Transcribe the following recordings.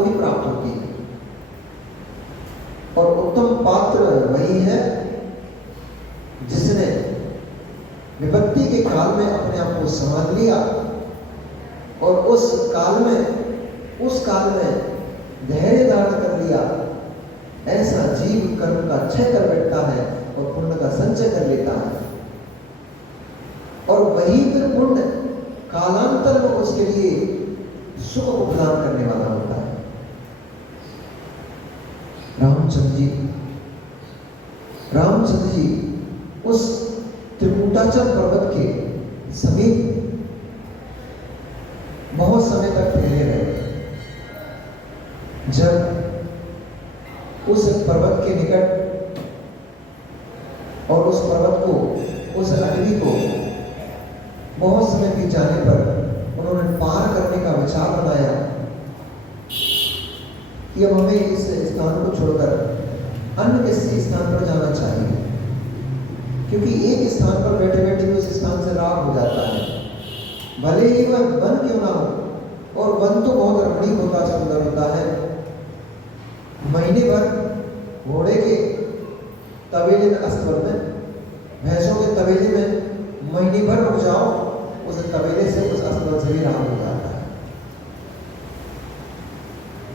को ही प्राप्त होती है। और उत्तम पात्र वही है जिसने विपत्ति के काल में अपने आप को संभाल लिया और उस काल में धैर्य धारण कर लिया। ऐसा जीव कर्म का क्षय कर बैठता है और पुण्य का संचय कर लेता है, और वही फिर पुण्य कालांतर में उसके लिए सुख को प्रदान करने वाला होता है। रामचंद्र जी उस त्रिकूटाचल पर्वत के समीप बहुत समय तक ठहरे रहे। जब उस पर्वत के निकट और उस पर्वत को, उस अटवी को बहुत समय बीत जाने पर उन्होंने पार करने का विचार बनाया कि अब हमें इस स्थान को छोड़कर अन्य किसी स्थान पर जाना चाहिए, क्योंकि एक स्थान पर बैठे बैठे उस स्थान से राग हो जाता है। भले ही वह वन क्यों ना हो, और वन तो बहुत रमणीक होता, सुंदर होता है। महीने भर घोड़े के तबेले में, अस्तबल में, भैंसों के तबेले में महीने भर रुक जाओ, उस तबेले से, उस अस्तबल से भी राग हो जाता है।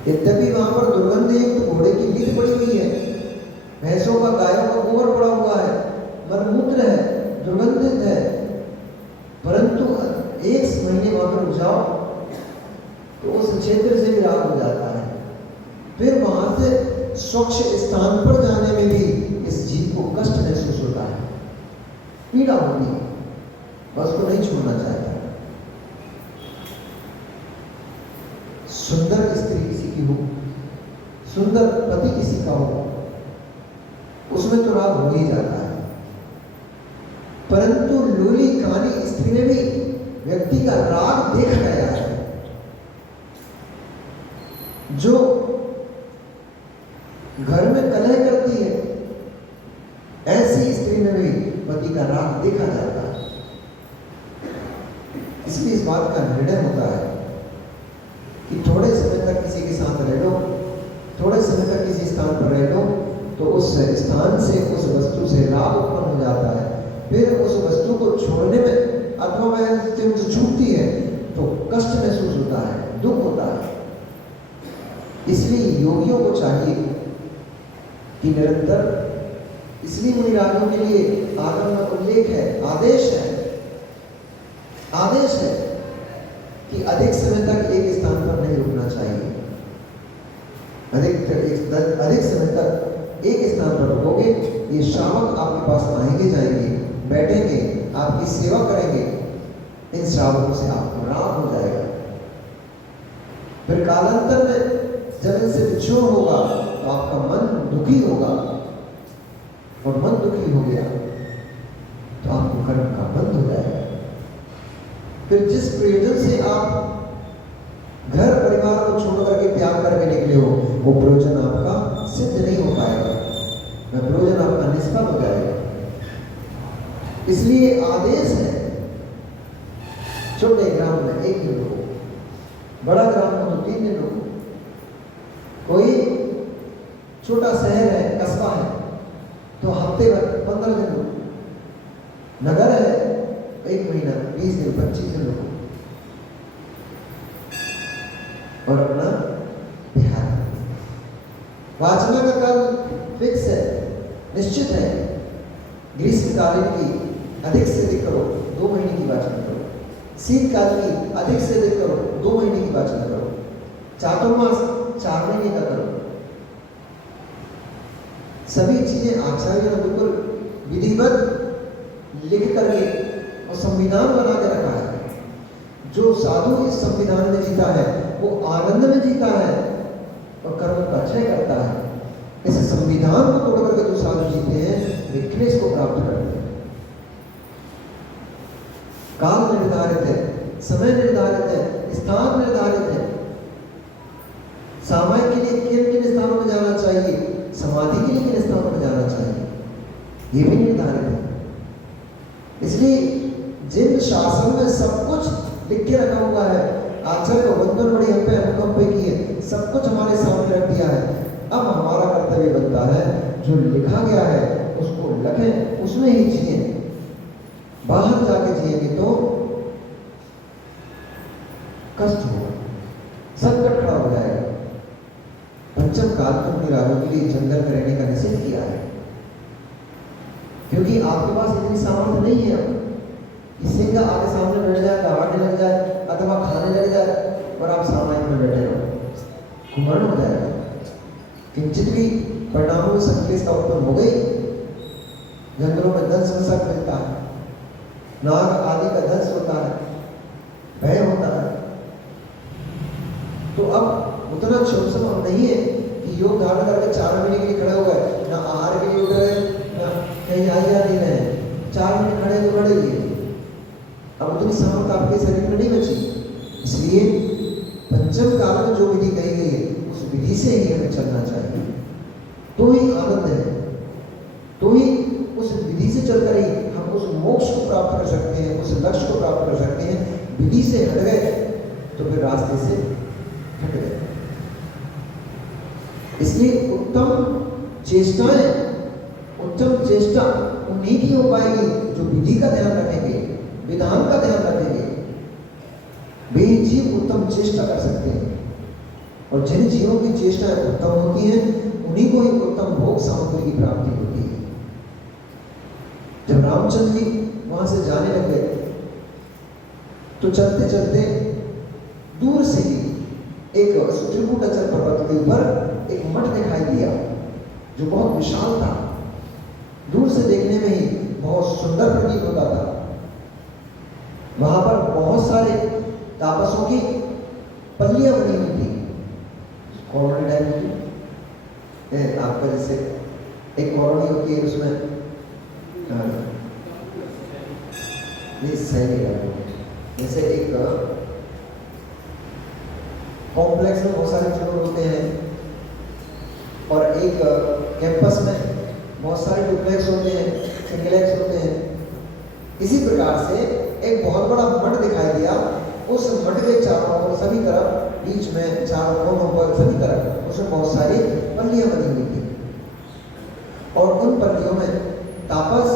यद्यपि वहां पर दुर्गंध युक्त घोड़े की लीद पड़ी हुई है, भैंसों का, गायों का गोबर पड़ा हुआ है, मलमूत्र है, दुर्गंधित है, परंतु एक महीने वहां पर रुक जाओ तो उस क्षेत्र से भी राग हो जाता है। फिर वहां से स्वच्छ स्थान पर जाने में भी इस जीव को कष्ट महसूस होता है, पीड़ा होती है, बस को नहीं छोड़ना चाहता। सुंदर स्त्री किसी की हो, सुंदर पति किसी का हो, उसमें तो राग हो ही जाता है। परंतु लूली कानी स्त्री में भी व्यक्ति का राग देखा गया है। जो घर में कलह करती है, ऐसी स्त्री में भी पति का राग देखा जाता है। इसलिए इस बात का निर्णय होता है कि थोड़े समय तक किसी के साथ रह लो, थोड़े समय तक किसी स्थान पर रह लो, तो उस स्थान से, उस वस्तु से राग उत्पन्न हो जाता है। फिर उस वस्तु को छोड़ने में अथवा वह छूटती है तो कष्ट महसूस होता है, दुख होता है। इसलिए योगियों को चाहिए कि निरंतर, इसलिए मुनिराजों के लिए आगम में उल्लेख है, आदेश है कि अधिक समय तक एक स्थान पर नहीं रुकना चाहिए। अधिक समय तक एक स्थान पर रुकोगे, ये श्रावक आपके पास आएंगे जाएंगे, बैठेंगे, आपकी सेवा करेंगे, इन श्रावकों से आपको राग हो जाएगा। फिर कालांतर में जब इनसे विछोड़ होगा तो आपका मन दुखी होगा, और मन दुखी हो गया तो आपको कर्म का बंध हो जाएगा। फिर जिस प्रयोजन से आप घर परिवार को छोड़ करके, त्याग करके निकले हो, वो प्रयोजन आपका सिद्ध नहीं हो पाएगा, वह प्रयोजन आपका निष्फल हो जाएगा। इसलिए आदेश है, छोटे ग्राम में 1 दिन रुको, बड़ा ग्राम में तो 3 दिन रुको। कोई छोटा शहर है, कस्बा है, तो हफ्ते भर 15 दिन रुको। नगर है 1 महीना, 20 दिन, 25 दिन रुको, और अपना ध्यान। वाचना का काल फिक्स है, निश्चित है। ग्रीष्मकालीन की अधिक से अधिक करो, 2 महीने की वाचना करो। शीतकाल की अधिक से अधिक करो, 2 महीने की वाचना करो। चातुर्मास 4 महीने का करो। सभी चीजें आचार्य ने बिल्कुल विधिवत लिख करके और संविधान बना के रखा है। जो साधु इस संविधान में जीता है वो आनंद में जीता है और कर्म का क्षय करता है। इस संविधान को तोड़ करके जो साधु जीते हैं वे क्लेश को प्राप्त करते हैं। काल निर्धारित है, समय निर्धारित है, स्थान निर्धारित है। सामायिक के लिए किन किन स्थानों में जाना चाहिए, समाधि के लिए किन स्थानों में जाना चाहिए, ये भी निर्धारित है। इसलिए जिन शास्त्रों में सब कुछ लिख के रखा हुआ है, आचार्य वंदन बड़ी हम पे अनुकंप की है, सब कुछ हमारे सामने रख दिया है। अब हमारा कर्तव्य बनता है जो लिखा गया है उसको लिखें, उसमें ही जिए। बाहर जाके जिएंगे तो कष्ट होगा, संकट खड़ा हो जाएगा। पंचम काल को निरालों के लिए जंगल में रहने का निषेध किया है, क्योंकि आपके पास इतनी सामर्थ्य नहीं है कि सिंह आगे सामने बैठ जाए, दहाड़ने लग जाए अथवा खाने लग जाए और आप सामान्य में बैठे रहो, कुमरण हो जाएगा। किंचित भी परिणामों में संकेत उत्पन्न हो गई, जंगलों में धन संसर्ग मिलता है, नाग आदि का धंस होता है, भय होता है। तो अब उतना क्षमता हम नहीं है कि योग धारण करके 4 महीने के लिए खड़े हो गए, ना आहार के लिए उठ रहे, ना कहीं आ जा नहीं रहे, 4 महीने खड़े तो खड़े। अब उतनी सामर्थ्य आपके शरीर में नहीं बची। इसलिए पंचम काल में जो विधि कही गई है उस विधि से ही हमें चलना चाहिए, तो ही आनंद है, तो ही उस विधि से चलकर ही हम उस मोक्ष को प्राप्त कर सकते हैं, उस लक्ष्य को प्राप्त कर सकते हैं। विधि से हट गए तो फिर रास्ते से हट गए। इसलिए उत्तम चेष्टाएं, उत्तम चेष्टा उन्हीं की हो पाएगी जो विधि का ध्यान रखेंगे, विधान का ध्यान रखेंगे। वे जीव उत्तम चेष्टा कर सकते हैं, और जिन जीवों की चेष्टाएं उत्तम होती हैं उन्हीं को ही उत्तम भोग सामग्री की प्राप्ति होती है। जब रामचंद्र जी वहां से जाने लगे तो चलते चलते दूर से ही एक त्रिकूटाचल पर्वत के ऊपर एक मठ दिखाई दिया जो बहुत विशाल था। दूर से देखने में ही बहुत सुंदर प्रतीत होता था। वहां पर बहुत सारे तापसों की पल्लियां बनी हुई थी, कॉलोनी टाइप की, आपका जैसे एक कॉलोनी होती है उसमें जैसे एक कॉम्प्लेक्स में बहुत सारे फ्लोर होते हैं और एक कैंपस में बहुत सारे डुप्लेक्स होते हैं, सिंगलेक्स होते हैं। इसी प्रकार से एक बहुत बड़ा मठ दिखाई दिया। उस मठ के चारों ओर सभी तरफ, बीच में चारों कोनों पर सभी तरफ उसमें बहुत सारी पल्लियां बनी हुई थी, और उन पल्लियों में तापस,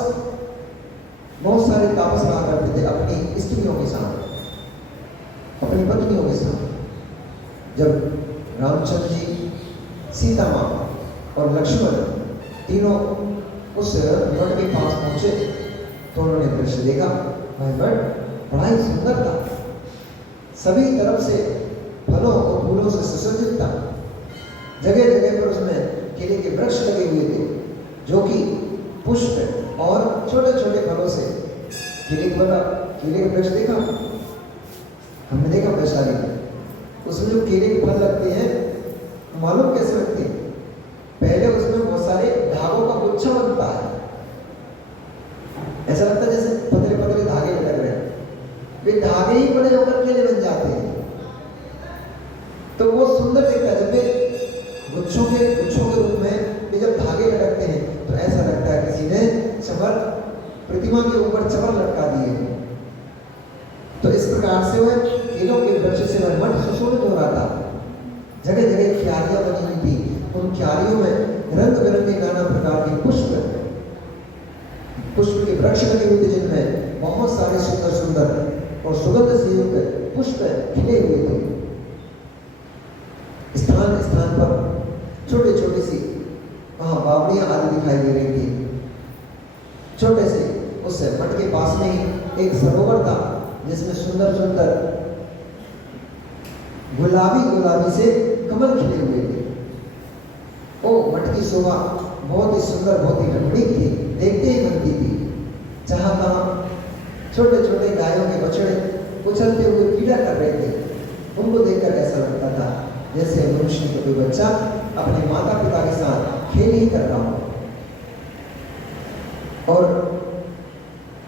बहुत सारे तापस रहा करते थे अपनी स्त्रियों के साथ, अपनी पत्नियों के साथ। जब रामचंद्र जी, सीता माँ और लक्ष्मण तीनों उस मठ के पास पहुंचे तो उन्होंने दृश्य देखा। वह मठ बड़ा ही सुंदर था, सभी तरफ से फलों और फूलों से सुसज्जित था। जगह जगह पर उसमें केले के वृक्ष लगे हुए थे जो कि पुष्प और छोटे छोटे फलों से, केले के वृक्ष देखा हमने, देखा वैशाली में, उसमें जो केले के फल लगते हैं मालूम कैसे लगते हैं? पहले उसमें बहुत सारे धागों का गुच्छा बनता है, ऐसा लगता है जैसे पतले पतले धागे लग रहे हैं, वे धागे ही बड़े होकर केले बन जाते हैं। तो वो सुंदर दिखता है। जब वे गुच्छों के रूप में वे जब धागे लटकते हैं तो ऐसा लगता है किसी ने चमर, प्रतिमा के ऊपर चमर लटका दिए। तो इस प्रकार से वह केलों के वृक्ष से वह मठ सुशोभित हो रहा था। जगह जगह क्यारियां बनी हुई थी, उन क्यारियों में रंग बिरंगे नाना प्रकार के पुष्प के वृक्ष लगे हुए थे, जिनमें बहुत सारे सुंदर सुंदर और सुगंध से युक्त पुष्प खिले हुए थे। स्थान स्थान पर छोटे छोटे सी वहां बावड़ियां आदि दिखाई दे रही थी। छोटे से उस मठ के पास में ही एक सरोवर था जिसमें सुंदर सुंदर गुलाबी से कमल खिले हुए थे। ओ मठ की शोभा बहुत ही सुंदर, बहुत ही रमणीक थी, देखते ही बनती थी। जहां तहां छोटे छोटे गायों के बछड़े उछलते हुए पीड़ा कर रहे थे। उनको देखकर ऐसा लगता था जैसे मनुष्य का कोई बच्चा अपने माता पिता के साथ खेल ही कर रहा हो। और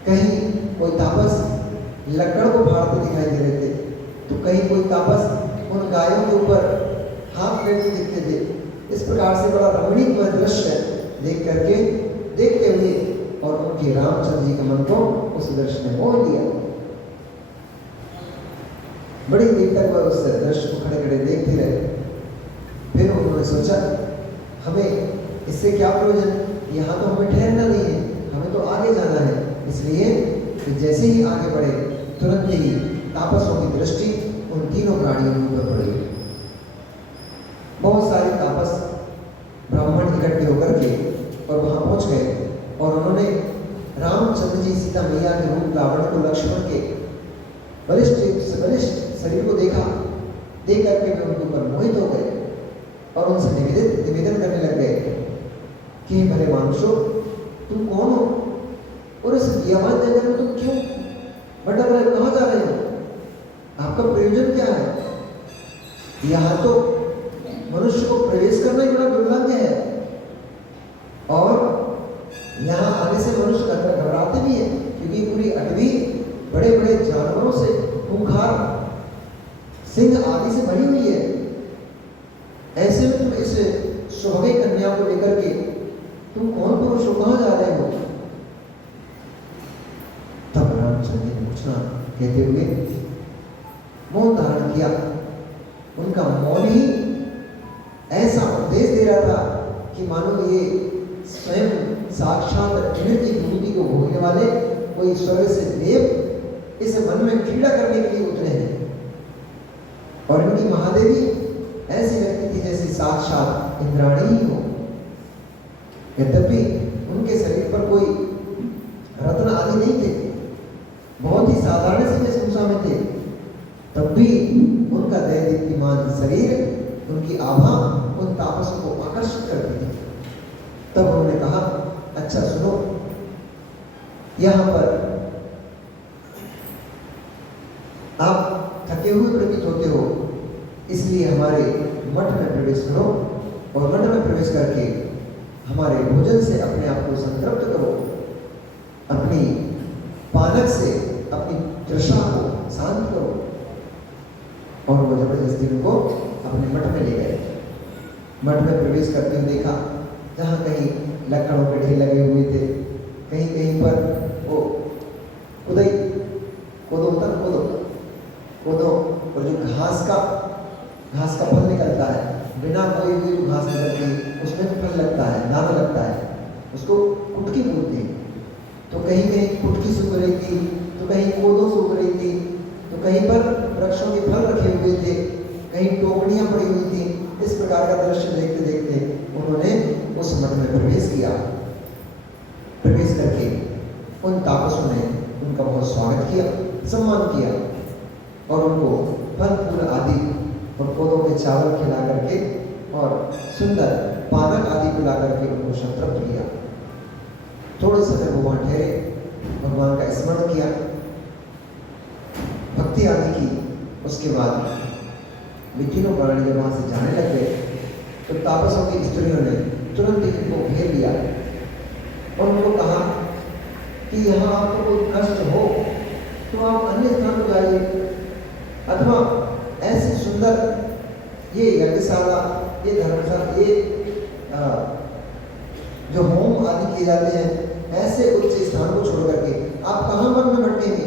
कहीं कोई तापस लकड़ को फाड़ते दिखाई दे रहे थे, तो कहीं कोई तापस उन गायों के ऊपर हाथ फेरते दिखते थे। इस प्रकार से बड़ा रमणीक वह दृश्य देखते हुए और उनके रामचंद्र जी के मन को उस दृश्य ने मोह लिया। बड़ी देर तक वह उस दृश्य को खड़े खड़े देखते रहे। फिर उन्होंने सोचा हमें इससे क्या प्रयोजन, यहाँ तो हमें ठहरना नहीं है, हमें तो आगे जाना है। इसलिए कि जैसे ही आगे बढ़े तुरंत ही तापसों की दृष्टि उन तीनों प्राणियों के ऊपर पड़ी। बहुत सारे तापस ब्राह्मण इकट्ठे होकर के और वहां पहुंच गए और उन्होंने रामचंद्र जी सीता मैया के रूप रावण को लक्ष्मण के बलिष्ठ शरीर को देखा। देख करके वे उनके ऊपर मोहित हो गए और उनसे निवेदन करने लग गए कि भले मानुषो तुम कौन हो और इस दियावान जगह में तुम क्यों भटक रहे, कहाँ जा रहे हो, आपका प्रयोजन क्या है। यहाँ तो मनुष्य को प्रवेश करना ही बड़ा दुर्लभ है और यहाँ आने से मनुष्य घबराते भी है क्योंकि पूरी अटवी बड़े बड़े जानवरों से, खूंखार सिंह आदि से भरी हुई है। ऐसे में तुम इस सुहागी कन्या को लेकर के तुम कौन पुरुष हो, कहाँ जा रहे हो। तब रामचंद्र जी ने पूछना कहते हुए मौन धारण किया। उनका मौन ही ऐसा उपदेश दे रहा था कि मानो ये स्वयं साक्षात इनकी भूमि को भोगने वाले कोई स्वर्ग से देव इस मन में क्रीड़ा करने के लिए उतरे हैं। और इनकी महादेवी ऐसी व्यक्ति थी जैसे साक्षात इंद्राणी ही हो। यद्यपि उनके शरीर पर कोई रत्न आदि नहीं थे, बहुत ही साधारण से वेशभूषा में थे, तब भी उनका दैदीप्यमान शरीर, उनकी आभा उन तापसों को आकर्षित करती थी। तब उन्होंने कहा अच्छा सुनो, यहाँ पर आप थके हुए प्रतीत होते हो, इसलिए हमारे मठ में प्रवेश करो और मठ में प्रवेश करके हमारे भोजन से अपने आप को संतृप्त करो, अपनी पालक से अपनी तृष्णा को शांत करो। और वो जबरदस्ती उनको अपने मठ में ले गए। मठ में प्रवेश करते हुए देखा जहाँ कहीं लकड़ों के ढेर लगे हुए थे, कहीं कहीं पर वो कोदो होता ना, कोदो और जो घास का फल निकलता है, बिना बोई हुई जो घास निकलती है उसमें तो फल लगता है, दाना लगता है, उसको कुटकी बोलते हैं। तो कहीं कहीं कुटकी सूख रही थी, तो कहीं कोदो सूख रही थी, तो कहीं पर वृक्षों के फल रखे हुए थे, कहीं टोकरियां पड़ी हुई थी। इस प्रकार का दृश्य देखते देखते उन्होंने उस मठ में प्रवेश किया। प्रवेश करके उन तापसों ने उनका बहुत स्वागत किया, सम्मान किया और उनको फल फूल आदि और पौधों के चावल खिला करके और सुंदर पानक आदि पिला करके उनको संतृप्त किया। थोड़े समय वो वहाँ ठहरे, भगवान का स्मरण किया, भक्ति आदि की। उसके बाद वे तीनों प्राणी जब वहाँ से जाने लग गए तो तापसों की स्त्रियों ने तुरंत ही उनको घेर लिया और उनको कहा कि यहाँ आपको कोई कष्ट हो तो आप अन्य स्थान पर जाइए, अथवा ऐसी सुंदर ये यज्ञशाला, ये धर्मशाला, ये जो होम आदि किए जाते हैं, ऐसे उच्च स्थान को छोड़ करके आप कहाँ मन में भटकेंगे।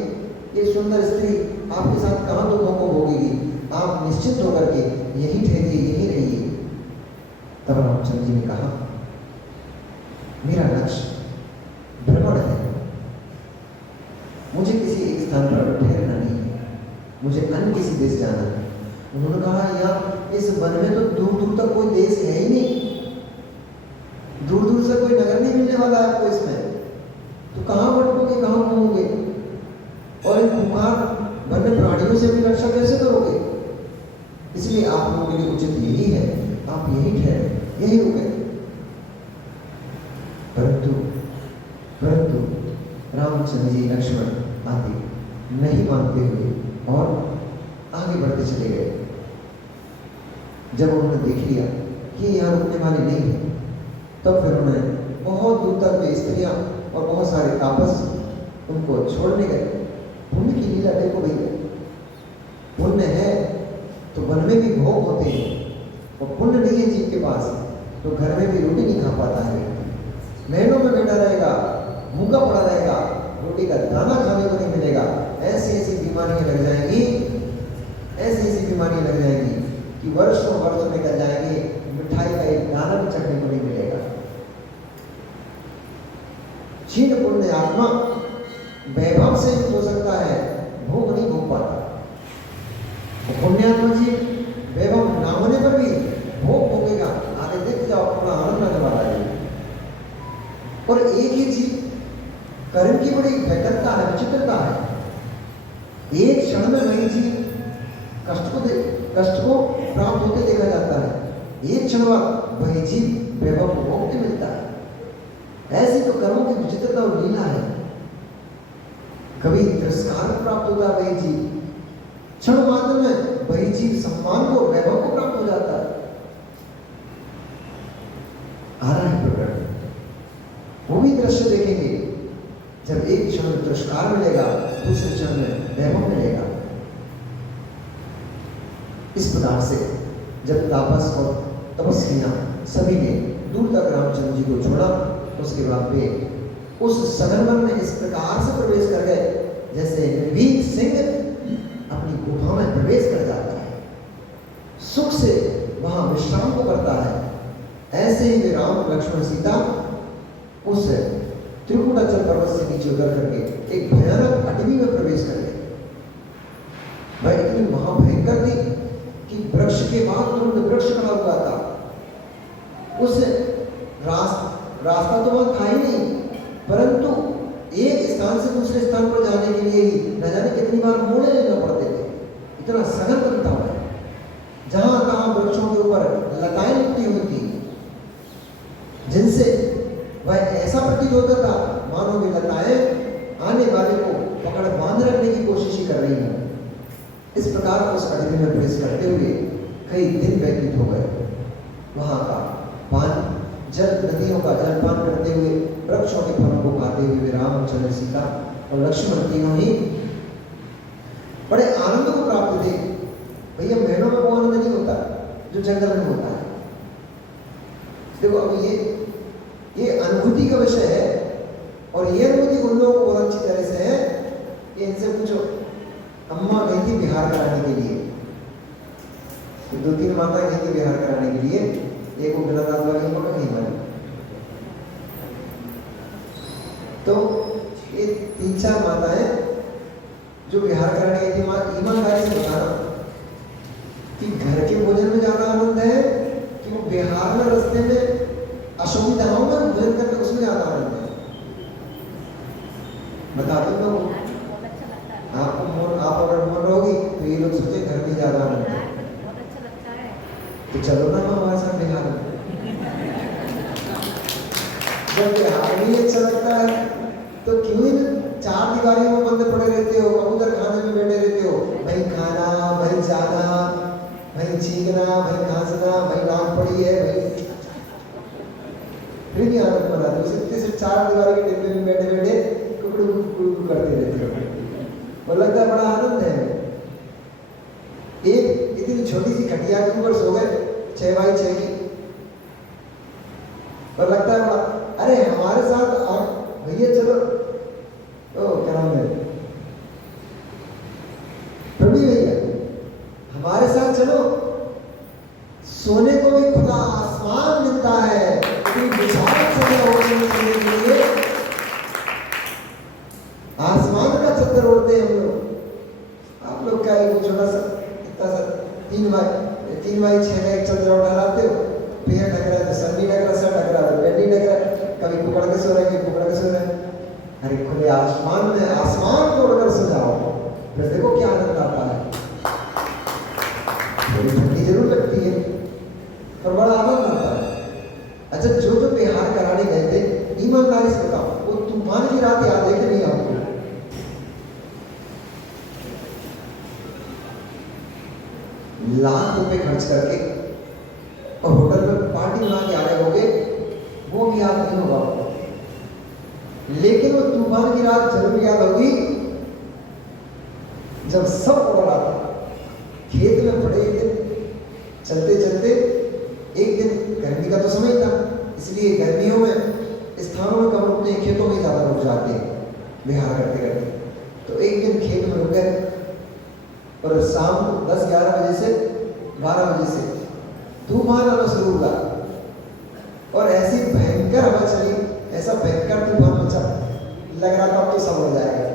ये सुंदर स्त्री आपके साथ कहाँ दुखों को भोगेगी। आप निश्चित होकर के यही ठहरिए, यही रहिए। तब रामचंद्र जी ने कहा मेरा लक्ष्य भ्रमण है, मुझे किसी एक स्थान पर ठहरना नहीं है, मुझे अन्य किसी देश जाना है। उन्होंने कहा यार इस वन में तो दूर दूर तक कोई देश है ही नहीं, दूर दूर से कोई नगर नहीं मिलने वाला है आपको इसमें, तो कहाँ भटकोगे, कहाँ घूमोगे और इन खूंखार वन्य प्राणियों से भी रक्षा कैसे करोगे। इसलिए आप लोगों के लिए उचित यही है, आप यही ठहरे, यही रुके। परंतु रामचंद्र जी, लक्ष्मण आदि नहीं मानते हुए और आगे बढ़ते चले गए। जब उन्होंने देख लिया कि यहाँ रुकने वाले नहीं है, तब फिर उन्हें बहुत दूर तक वे स्त्रियाँ और बहुत सारे तापस उनको छोड़ने गए। पुण्य की लीला देखो भैया, पुण्य है तो वन में भी भोग होते हैं, और पुण्य नहीं है जीव के पास तो घर में भी रोटी नहीं खा पाता है, महीनों में बैठा रहेगा, भूखा पड़ा रहेगा, रोटी का दाना खाने को नहीं मिलेगा। ऐसी ऐसी बीमारियां लग जाएंगी ऐसी बीमारी लग जाएगी कि वर्षों वर्षों निकल जाएंगे, मिठाई का एक दाना भी चखने को नहीं मिलेगा। क्षीण पुण्य आत्मा वैभव से युक्त हो सकता है, भोग नहीं भोग पाता। पुण्यात्मा जी वैभव ना होने पर भी भोग भोगेगा। आगे देख जाओ, अपना आनंद आने वाला है। और एक ही चीज कर्म की बड़ी भयंकरता है, विचित्रता है। एक क्षण में वही चीज कष्ट को प्राप्त होते देखा जाता है, एक क्षण बाद वही चीज वैभव को भोगते मिलता है। ऐसी तो कर्मों की विचित्रता और लीला है। कभी तिरस्कार प्राप्त होता है वही चीज, क्षण मात्र में वही चीज सम्मान को वैभव को प्राप्त हो जाता है। आ रहा है प्रकरण, वो भी दृश्य देखेंगे। जब एक क्षण में तिरस्कार मिलेगा, दूसरे क्षण में वैभव मिलेगा। इस प्रकार से जब तापस और तपस्वियां सभी ने दूर तक रामचंद्र जी को छोड़ा, तो उसके बाद वे उस सगन में इस प्रकार से प्रवेश कर गए जैसे निर्भीक सिंह अपनी गुफा में प्रवेश कर जाता है, सुख से वहां विश्राम को करता है। ऐसे ही वे राम लक्ष्मण सीता उस त्रिकुटाचल पर्वत से नीचे उतर करके एक भयानक अटवी में प्रवेश कर गए। वह इतनी महाभयंकर थी कि वृक्ष के बाद तुरंत वृक्ष खड़ा हुआ था। उस रास्ता तो वहां था ही नहीं, परंतु एक स्थान से दूसरे स्थान पर जाने के लिए ही न जाने कितनी बार मोड़े लेना पड़ते थे। इतना सघन बनता हुआ है, जहां तहां वृक्षों के ऊपर लताएं लिपटी हुई थी, जिनसे वह ऐसा प्रतीत होता था मानो वे लताएं आने वाले को पकड़ बांध रखने की कोशिश ही कर रही हैं। इस प्रकार उस अटवी में प्रवेश करते हुए कई दिन व्यतीत हो गए। वहां का पानी जल नदियों का जलपान करते हुए, वृक्षों के फलों को खाते हुए रामचंद्र सीता और लक्ष्मण तीनों ही बड़े आनंद को प्राप्त थे। भैया महलों में वो आनंद नहीं होता जो जंगल में होता है। देखो अब ये अनुभूति का विषय है, और ये अनुभूति उन लोगों को बहुत अच्छी तरह से है कि इनसे पूछो, अम्मा गई थी बिहार कराने के लिए, तो 2-3 माता गई थी बिहार कराने के लिए, एक को गलत आत्मा की पकड़ नहीं मानी, तो ये 3-4 माताएं जो बिहार कराने गई थी, ईमानदारी से बताना कि घर के भोजन में ज्यादा आनंद है कि वो बिहार में रास्ते में असुविधाओं में भोजन करने उसमें ज्यादा आनंद है? बता दूंगा वो आप अगर मन रहोगी तो ये लोग सोचे घर में ज्यादा आनंद है, तो चलो ना हमारे साथ बिहार में। जब बिहार में अच्छा लगता है तो क्यों इन 4 दीवारियों में बंद पड़े रहते हो, कबूतर खाने में बैठे रहते हो, भाई खाना, भाई जाना, भाई चीखना, भाई खांसना, भाई नाक पड़ी है, भाई फिर भी आनंद मनाते हो। सिर्फ 4 दीवार के डिब्बे में बैठे बैठे कुकड़ू करते रहते हो, और लगता है बड़ा आनंद है। एक इतनी छोटी सी खटिया के ऊपर सो गए 6x6 की, और लगता है बड़ा, अरे हमारे साथ आओ भैया, चलो क्या नाम है प्रभु भैया, हमारे साथ चलो, सोने को भी खुला आसमान मिलता है, आसमान का चद्दर ओढ़ते हैं हम लोग। आप लोग क्या एक छोटा सा इतना सा 3x6 का एक चद्दर उठा लाते हो, पैर ढक रहा है, सन्नी ढक रहा, सर ढक रहा है, पेटी ढक रहा है, कभी कुकड़ के सो रहे हैं, कभी कुकड़ के सो रहे हैं। अरे खुले आसमान में आसमान को उड़कर सो जाओ, फिर देखो क्या आनंद आता है। थोड़ी ठंडी जरूर लगती है पर बड़ा आनंद आता है। अच्छा, जो बिहार कराने गए थे, ईमानदारी से बताओ, वो तूफान की रात याद है कि नहीं आपको? लाख रुपए खर्च करके और होटल में पार्टी बना के आ रहे होगे, वो भी याद नहीं होगा आपको, लेकिन वो तूफान की रात जरूर याद होगी जब सब उड़ रहा था। खेत में पड़े एक दिन चलते चलते, एक दिन गर्मी का तो समय था, इसलिए गर्मियों में स्थानों में कम रुकते हैं, खेतों में ज्यादा रुक जाते हैं विहार करते करते। तो एक दिन खेत में रुक गए और शाम को 10-11 बजे से 12 बजे से तूफान आना शुरू हुआ और ऐसी भयंकर हवा चली, ऐसा भयंकर तूफान मचा, लग रहा था अब तो सब हो जाएगा,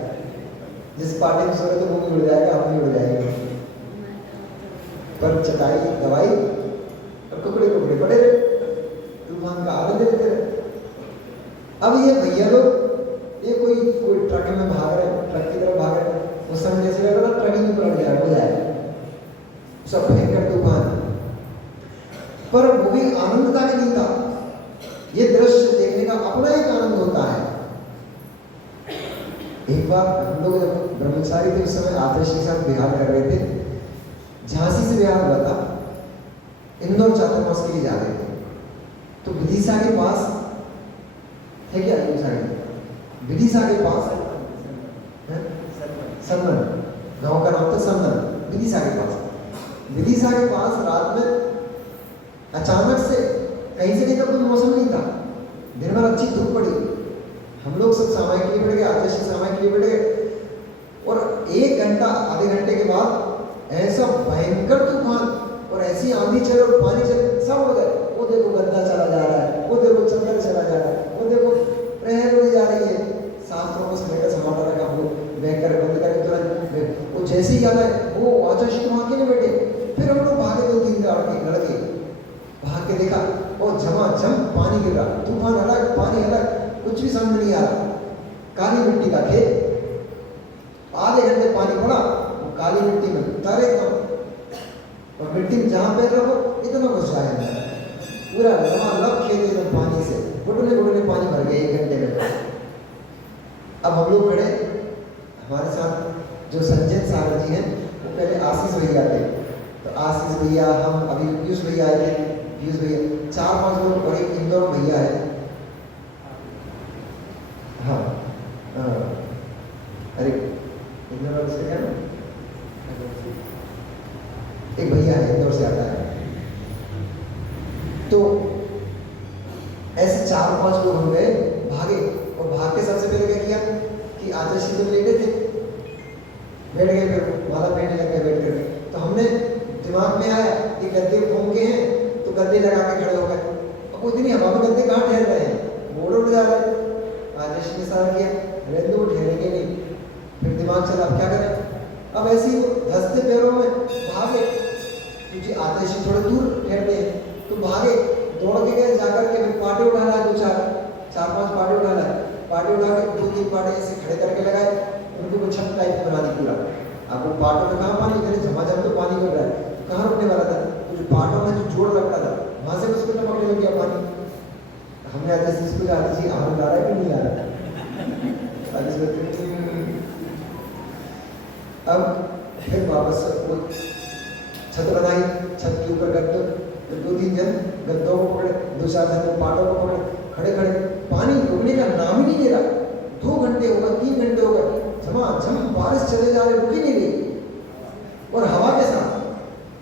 जिस पार्टी में सो रहे थे वो भी उड़ जाएगा, हम भी उड़ जाएंगे। पर चटाई दवाई और कपड़े कपड़े पड़े रहे, तूफान का आनंद लेते रहे। अब ये भैया लोग ये कोई ट्रक में भाग रहे, ट्रक की तरफ भाग रहे, उस समय जैसे लग रहा ट्रक ही पलट जाए, हो जाए सब भयंकर तूफान। पर वो भी आनंदता के नहीं था, ये दृश्य देखने का अपना एक आनंद होता है। एक बार हम लोग जब ब्रह्मचारी थे उस समय आदर्श के साथ विहार कर रहे थे, झांसी से विहार हुआ था, इंदौर चातुर्मास के लिए जा रहे थे, तो विदिशा के पास है क्या, विदिशा के पास संदन, गांव का नाम था संदन, विदिशा के पास। विदिशा के पास रात में अचानक से कहीं से नहीं था, कोई मौसम नहीं था, दिन भर अच्छी धूप पड़ी, हम लोग सब सामायिक के लिए बैठ गए, आदर्श सामायिक के लिए बैठ गए, और 1 घंटा आधे घंटे के बाद ऐसा भयंकर तूफान और ऐसी आंधी चले और पानी चले, सब हो गए। वो देखो गद्दा चला जा रहा है, वो देखो चंदन चला जा रहा है, वो देखो प्रहर उड़ी जा रही है। शास्त्रों को समय का समाता रखा, हम लोग बहकर बंद करके तुरंत वो जैसे ही आता है वो आदर्श तो वहाँ के नहीं बैठे, फिर हम लोग भागे 2-3 लड़के भाग के देखा और झमाझम पानी गिर रहा, तूफान अलग पानी अलग, कुछ भी समझ नहीं आ रहा। काली मिट्टी का खेत, आधे घंटे पानी पड़ा, वो काली मिट्टी में उतारे और मिट्टी में जहाँ पैर रखो इतना घुस जाए, पूरा लबालब खेत एकदम पानी से, घुटने घुटने पानी भर गए 1 घंटे में। अब हम लोग खड़े, हमारे साथ जो संजय सागर जी हैं वो पहले आशीष भैया थे, तो आशीष भैया, हम अभी पीयूष भैया आए थे, पीयूष भैया 4-5 लोग, और एक इंदौर भैया है, हाँ अरे इंदौर से क्या ना, एक भैया है इंदौर से आता है। तो ऐसे 4-5 लोग हो गए, भागे, और भाग के सबसे पहले क्या किया कि आदर्श जी तो लेटे थे, बैठ गए, फिर माला पहनने लग गए बैठ करके। तो हमने दिमाग में आया कि गद्दे घूम के हैं तो गद्दे लगा के खड़े हो गए, अब इतनी हवा में गद्दे कहाँ ठहर रहे हैं, बोर्ड उड़ जा रहे हैं। आदर्श ने सारा किया, रहने दो ठहरेंगे नहीं, फिर दिमाग चला अब क्या करें। अब ऐसे ही धंसते पैरों में भागे, क्योंकि आदर्श थोड़े दूर ठहरते हैं, तो भागे, दौड़ के गए, जाकर के पाटे उठा रहा है, 4-5 पाटे उठा रहा है, पाटे उठा के 2-3 पाटे ऐसे खड़े करके लगाए, उनको कुछ छत टाइप बना दी पूरा। अब वो पाटों में कहाँ पानी, इधर झमाझम तो पानी गिर रहा है, कहाँ रुकने वाला था, तो पाटों में जो जोड़ लगता था वहां से उसको टपकने लग गया पानी। हमने आदर्श इसको आदर्श जी आनंद आ रहा है कि नहीं आ रहा, अब फिर वापस वो छत बनाई, छत के ऊपर गद्दों, 2-3 जन गद्दों को पकड़े, 2-4 जन पाटों को पकड़े, खड़े खड़े, पानी रुकने का नाम ही नहीं ले रहा। 2 घंटे हो गए, 3 घंटे हो गए, झमाझम बारिश चले जा रहे, रुकी नहीं रही, और हवा के साथ।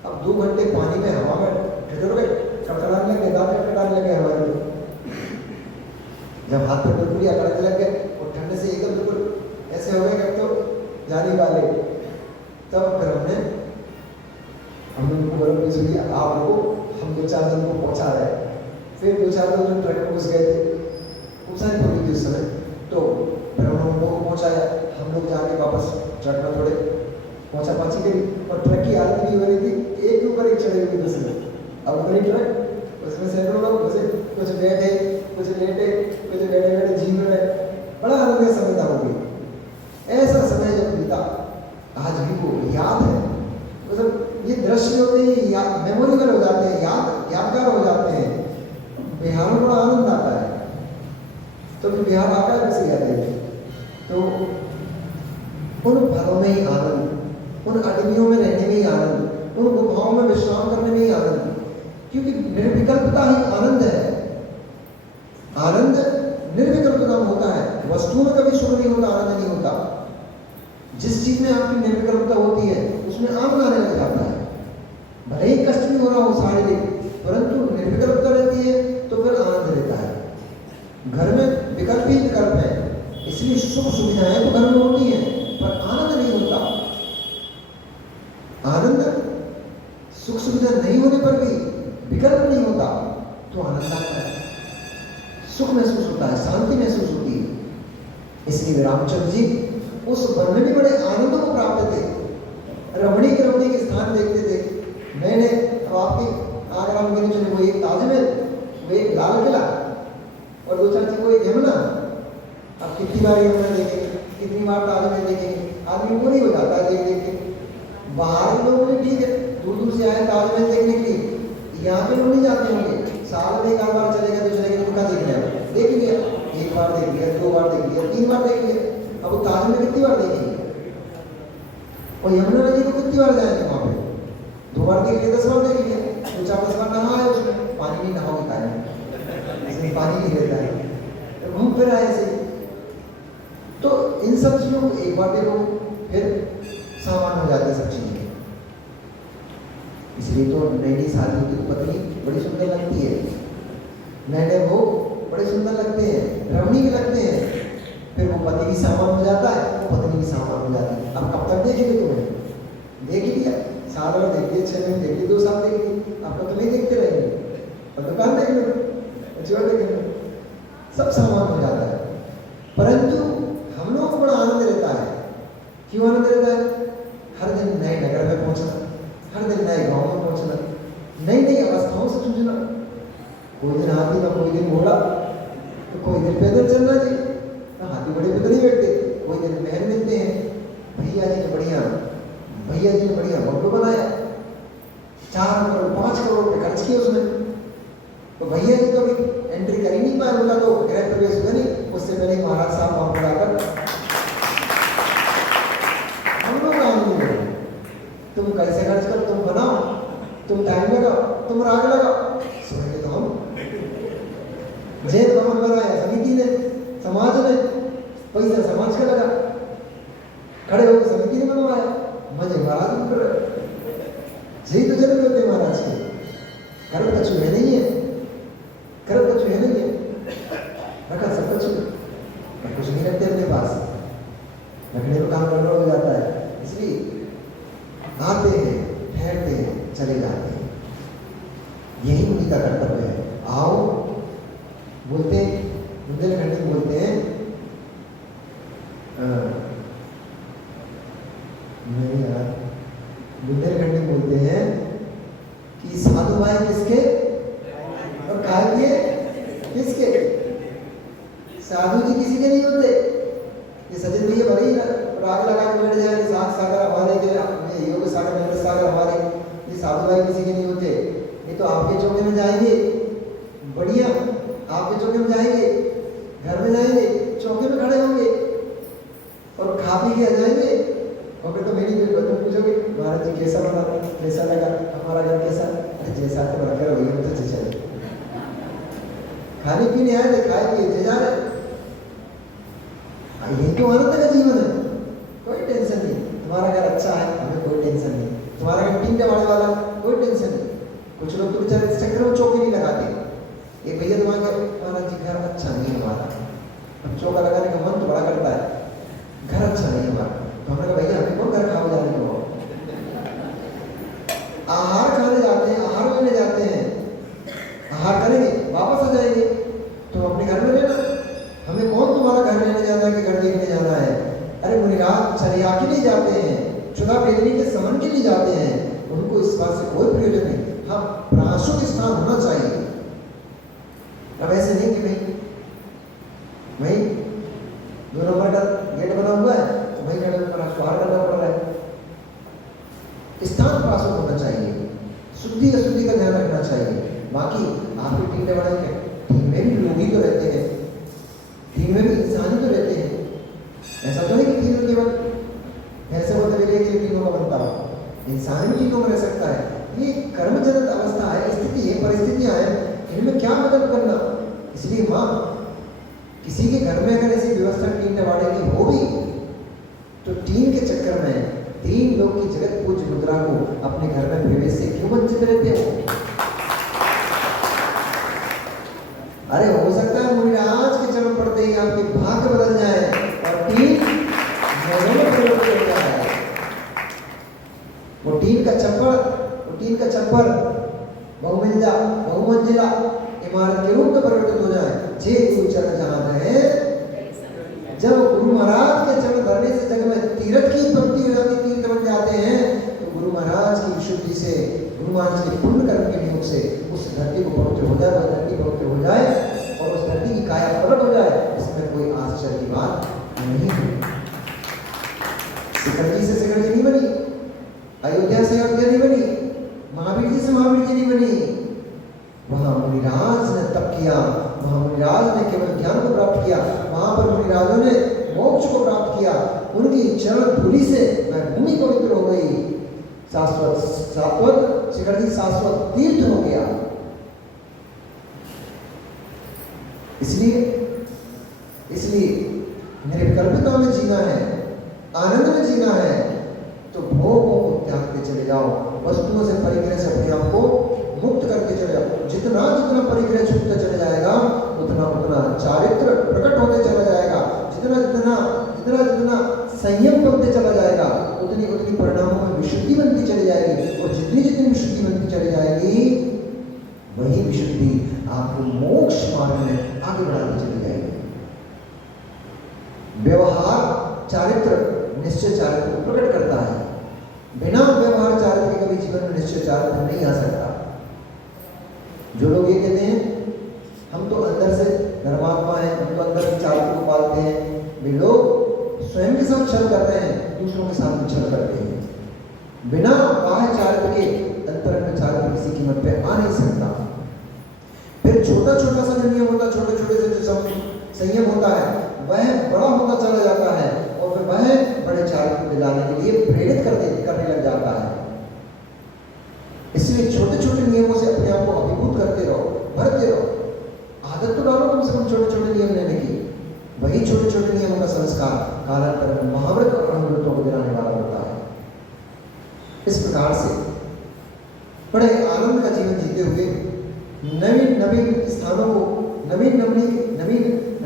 अब 2 घंटे पानी में, हवा में ठिठुर गए, कड़कड़ाने लगे, दांत कड़कड़ाने लगे हमारे लोग, जब हाथ पे बिल्कुल ही अकड़ने लग गए और ठंडे से एकदम बिल्कुल ऐसे हो गए कि तो जाने वाले। तब फिर हमने उनको बोला कि आप लोग, हम 2-4 जन को पहुंचा रहे हैं। फिर 2-4 लोग जो ट्रक में घुस गए थे, खूब सारी पब्लिक थी उस समय, तो फिर उन्होंने उन लोगों को पहुंचाया। हम लोग जाके वापस ट्रक में थोड़े पहुंचा पाची करी, और ट्रक की हालत भी हो रही थी, एक के ऊपर एक चढ़े हुए दूसरे। अब बड़ी ट्रक, उसमें सैकड़ों लोग घुसे, कुछ बैठे, कुछ लेटे, कुछ बैठे बैठे झील रहे, बड़ा आनंद समय था वो भी। ऐसा समय जब बीता आज भी वो याद है, मतलब ये दृश्य होते हैं, मेमोरेबल हो जाते हैं, यादगार हो जाते हैं। बिहार में बड़ा आनंद आता है, तो फिर बिहार आता है कैसे जाते हैं, तो उन भरों में ही आनंद, उन अडवियों में रहने में ही आनंद, उन गुफाओं में विश्राम करने में ही आनंद, क्योंकि निर्विकल्पता ही आनंद है। आनंद निर्विकल्प नाम होता है, वस्तुओं में कभी सुख नहीं होता, आनंद नहीं होता। जिस चीज में आपकी निर्विकल्पता होती है उसमें आनंद आने लग जाता है, भले ही कष्ट भी हो रहा हो शारीरिक, परंतु निर्विकल्पता रहती है तो फिर आनंद रहता है। घर में विकल्प ही विकल्प है, इसलिए सुख सुविधाएं तो घर में होती हैं पर आनंद नहीं होता। उस वन में भी बड़े आनंद को प्राप्त थे, रमणीक के स्थान देखते थे। मैंने अब आपके आगरा में गिने चुने, वो एक ताजमहल, वो एक लाल किला और दो चार चीज, वो एक यमुना। अब कितनी बार यमुना देखेंगे, कितनी बार ताजमहल देखेंगे, आदमी वो नहीं हो जाता है देख देख के। बाहर लोग भी ठीक है, दूर दूर से आए ताजमहल देखने के लिए, यहाँ पे लोग नहीं जाते होंगे, साल में एक आध बार चलेगा तो चलेगा, तो क्या देखना है, देख लिया, एक बार देख लिया, दो बार देख लिया, तीन बार देख लिया। अब वो ताजमहल कितनी बार देखेंगे, और यमुना नदी को कितनी बार जाएंगे वहाँ पे, 2 बार देख लिया, 10 बार देख लिया, तो 4-10 बार नहा है उसमें, पानी नहीं नहाओगे कारण इसमें पानी नहीं रहता है, घूम फिर आए ऐसे। तो इन सब चीजों को एक बार देखो फिर सामान हो जाता है सब चीजें। इसलिए तो नई नई शादी की पत्नी बड़ी सुंदर लगती है, नए नए वो बड़े सुंदर लगते हैं, रमणीक लगते हैं, फिर वो पति भी सामान हो जाता है, वो पत्नी भी सामान हो जाती है। अब कब तक देखेंगे तुम्हें, देख ही लिया, साल भर देख लिया, 6 महीने देख लिए, 2 साल देख लिए, अब तो नहीं देखते रहेंगे, अब दुकान देख लो, जोड़ देख लो, सब सामान हो जाता है। परंतु हम लोगों को बड़ा आनंद रहता है। क्यों आनंद रहता है? हर दिन नए नगर में पहुंचना, हर दिन नए गांव में पहुंचना, नई नई अवस्थाओं से जूझना। कोई दिन हाथी में, कोई दिन घोड़ा, तो कोई दिन पैदल चलना जी, हाथी बड़े पैदल ही बैठते, कोई दिन महल मिलते हैं, भैया जी ने बढ़िया बंगलो बनाया, 4 करोड़ 5 करोड़ रुपए खर्च किए उसमें, तो भैया जी तो अभी एंट्री कर ही नहीं पाए, उनका तो गृह प्रवेश हुआ नहीं, उससे पहले महाराज साहब वहां पर आकर हम लोग आनंद में, तुम कैसे खर्च करो, तुम बनाओ, तुम टाइम लगाओ, तुम राग लगाओ, सुनेंगे तो हम। जैन भवन बनाया समिति ने, समाज ने, पैसा समाज का लगा, खड़े होकर समिति ने बनवाया, मजे महाराज में कर रहे। यही तो जन्म होते महाराज के, कर कछु है नहीं है, कर कछु है नहीं है, रखा सब कछु, कुछ नहीं रखते अपने पास, रखने को काम करना हो जाता है। इसलिए आते हैं, ठहरते हैं, चले जाते हैं, यही उन्हीं का कर्तव्य है। आओ बोलते हैं, बुंदेलखंडी बोलते हैं, नहीं यार, बुंदेलखंडी बोलते हैं कि साधु भाई किसके और काव्य किसके? साधु जी किसी के नहीं होते। ये सचिन भैया भले ही राग लगा के बैठ जाएंगे, साग सागर हमारे के योग सागर मंत्र सागर हमारे, ये साधु भाई किसी के नहीं होते। ये तो आपके चौके में जाएंगे, बढ़िया आपके चौके में जाएंगे, घर में जाएंगे, चौके में खड़े होंगे और खा पी के आ जाएंगे, और फिर तो मेरी तुम पूछोगे महाराज जी कैसा बना, कैसा लगा, हमारा घर कैसा? अरे जैसा तो बनकर वही तो चले, खाने पीने आए थे, खाए पिए जा रहे, यही तो आनंद का जीवन है। कोई टेंशन नहीं, तुम्हारा घर अच्छा है, हमें कोई टेंशन नहीं, तुम्हारा घर टीम वाले वाला, कोई टेंशन नहीं। कुछ लोग तो बेचारे इस चक्कर में चौकी नहीं लगाते, ये भैया तुम्हारा महाराज जी घर अच्छा नहीं हमारा, अब चौका लगाने का मन तो बड़ा करता है, घर अच्छा नहीं हमारा, तो हमने कहा भैया हमें कौन घर खाओ जाने को, आहार खाने जाते हैं, आहार लेने जाते हैं, आहार करेंगे वापस आ जाएंगे, तो अपने घर में रहना, हमें कौन तुम्हारा घर लेने जाना है कि घर देखने जाना है? अरे मुनिराज चरिया के लिए जाते हैं, क्षुधा वेदनी के समन के लिए जाते हैं, उनको इस बात से कोई प्रयोजन नहीं। हाँ, प्राशुद्ध स्थान होना चाहिए। अब ऐसे नहीं कि भाई 2 नंबर का गेट बना हुआ है तो भाई खड़े होकर बाहर करना पड़ रहा है। स्थान प्राशुद्ध होना चाहिए, शुद्धि अशुद्धि का ध्यान रखना चाहिए। बाकी आपके टीम वाले टीम में भी लोग ही तो रहते हैं, टीम में भी इंसान ही तो रहते हैं। ऐसा तो नहीं कि टीम केवल ऐसे होते हुए कि टीमों का बनता हो, इंसान भी टीमों में रह सकता है। ये कर्मजनक अवस्था है, स्थिति है, परिस्थितियां हैं, इनमें क्या मदद करना। इसलिए माँ किसी के घर में अगर ऐसी व्यवस्था टीम निवाड़े की होगी तो टीम के चक्कर में 3 लोग की जगत पूज्य मुद्रा को अपने घर में प्रवेश से क्यों वंचित रहते हो? अरे हो सकता है मुनिराज के चरण पड़ते ही आपके भाग्य बदल जाए और टीम परिवर्तन हो जाए। वो टीम का छप्पर बहुमंजिला इमारत के रूप में परिवर्तित हो जाए। जे गुरु चरण जहाँ रहे, जब गुरु महाराज के चरण धरने से जग तीर्थ की भक्ति हो जाती, तीर्थ बन जाते हैं, तो गुरु महाराज की विशुद्धि से, गुरु महाराज के पुण्य कर्म के नियोग से उस धरती को पवित्र हो जाए, वह धरती पवित्र हो जाए और उस धरती की काया पलट हो जाए, इसमें कोई आश्चर्य की बात नहीं है। शिखर जी से शिखर जी नहीं बनी, अयोध्या से अयोध्या नहीं बनी, महावीर जी से महावीर जी नहीं बनी। वहां मुनिराज ने तप किया, वहां मुनिराज ने केवल ज्ञान को प्राप्त किया, वहां पर मुनिराजों ने मोक्ष को प्राप्त किया, उनकी चरण धूलि से वह भूमि पवित्र हो गई, शाश्वत शिखर जी शाश्वत तीर्थ हो गया। इसलिए निर्विकल्पता में जीना है, आनंद में जीना है, तो भोगों को त्यागते चले जाओ, वस्तुओं से परिग्रह से अपने आप को मुक्त करके चले जाओ। जितना जितना परिग्रह छूटते चले जाएगा, उतना उतना चारित्र प्रकट होते चला जाएगा, जितना जितना जितना जितना संयम बनते चला जाएगा, उतनी उतनी परिणामों में विशुद्धि बनती चली जाएगी, और जितनी जितनी विशुद्धि बनती चली जाएगी, वही विशुद्धि आपको मोक्ष मार्ग में आगे बढ़ाती चली जाएगी। व्यवहार चारित्र निश्चय चारित्र को प्रकट करता है, बिना व्यवहार चारित्र के कभी जीवन में निश्चय चारित्र नहीं आ सकता। जो लोग ये कहते हैं हम तो अंदर से धर्मात्मा हैं, हम तो अंदर से चारित्र को पालते हैं, वे लोग स्वयं के साथ छल करते हैं, दूसरों के साथ भी छल करते हैं। बिना बाह्य चारित्र के अंतरंग चारित्र किसी कीमत पे आ नहीं सकता। फिर छोटा छोटा सा नियम होता है, छोटे छोटे से जो संयम होता है, वह बड़ा होता चला जाता है, और फिर वह बड़े चारित्र को दिलाने के लिए प्रेरित करने लग जाता है। इसलिए छोटे छोटे नियमों से अपने आप को अभिभूत करते रहो, भरते रहो। आदत तो डालो कम से कम छोटे छोटे नियम लेने की, वही छोटे छोटे नियमों का संस्कार कालांतर में महाव्रत और अणुव्रतों को दिलाने वाला होता है। इस प्रकार से बड़े आनंद का जीवन जीते हुए नवीन नवीन स्थानों को, नवीन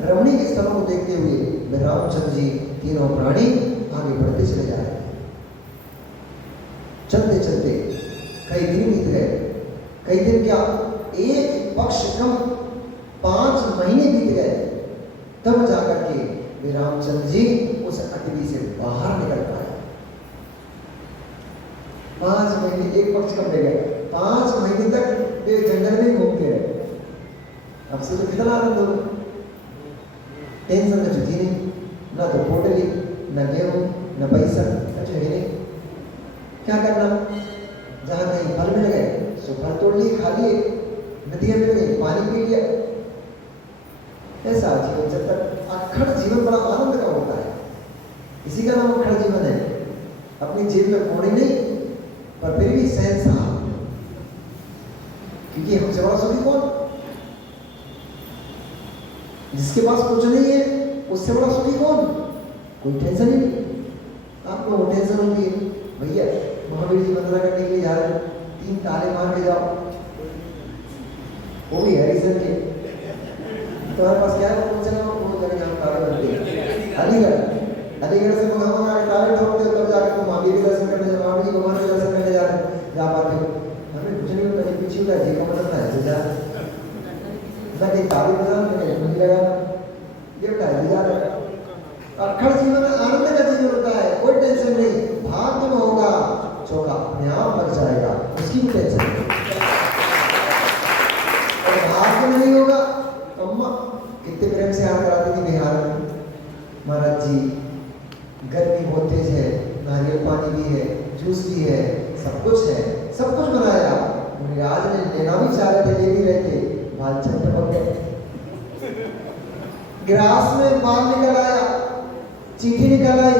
रमणीक स्थलों को देखते हुए रामचंद्र जी तीनों प्राणी आगे बढ़ते चले जा रहे हैं। चलते चलते कई दिन बीत गए, कई दिन क्या, एक पक्ष कम 5 महीने बीत गए, तब जाकर के वे रामचंद्र जी उस अटवी से बाहर निकल पाए। 5 महीने, एक पक्ष कम रह गए, 5 महीने तक वे जंगल में घूमते रहे। अब से तो कितना आनंद हो, टेंशन तो थी नहीं, ना तो पोटली, ना गेहूं, ना पैसा, कुछ है नहीं। क्या करना, जहाँ कहीं फल मिल गए सो फल तोड़ लिए, खा लिए, नदियाँ मिल गई पानी पी लिया। ऐसा जीवन जब तक अखंड जीवन बड़ा आनंद का होता है, इसी का नाम अखंड जीवन है। अपनी जेब में कोड़ी नहीं, पर फिर भी शहंशाह, क्योंकि हमसे बड़ा सुखी कौन? जिसके पास कुछ नहीं है उससे बड़ा सुखी कौन? कोई टेंशन ही नहीं। आपको वो टेंशन होती है, भैया महावीर जी वंदना करने के लिए जा रहे हैं, 3 ताले मार के जाओ, वो भी हरिजन के, तुम्हारे पास क्या है? वो जगह ताले बनते हैं अलीगढ़ से मंगा के ताले ठोकते हो, तब जाकर तुम महावीर के दर्शन करने, महावीर भगवान के दर्शन करने जा पाते हो। हमें कुछ नहीं होता, पीछे का जी का मतलब है जा ताली बजा नहीं लगा, ये अखंड जीवन में आनंद का जीवन होता है, कोई टेंशन नहीं। भाग्य में होगा चौका अपने आप मर जाएगा, उसकी भी टेंशन नहीं। और भाग्य में नहीं होगा तो अम्मा कितने प्रेम से याद कराती थी बिहार में, महाराज जी गर्मी बहुत तेज है, नारियल पानी भी है, जूस भी है, सब कुछ बनाया। मुनिराज ने लेना भी चाह रहे थे, ले भी रहे थे, बाल चमक गए, गिलास में बाल निकल आया, चीटी निकल आई,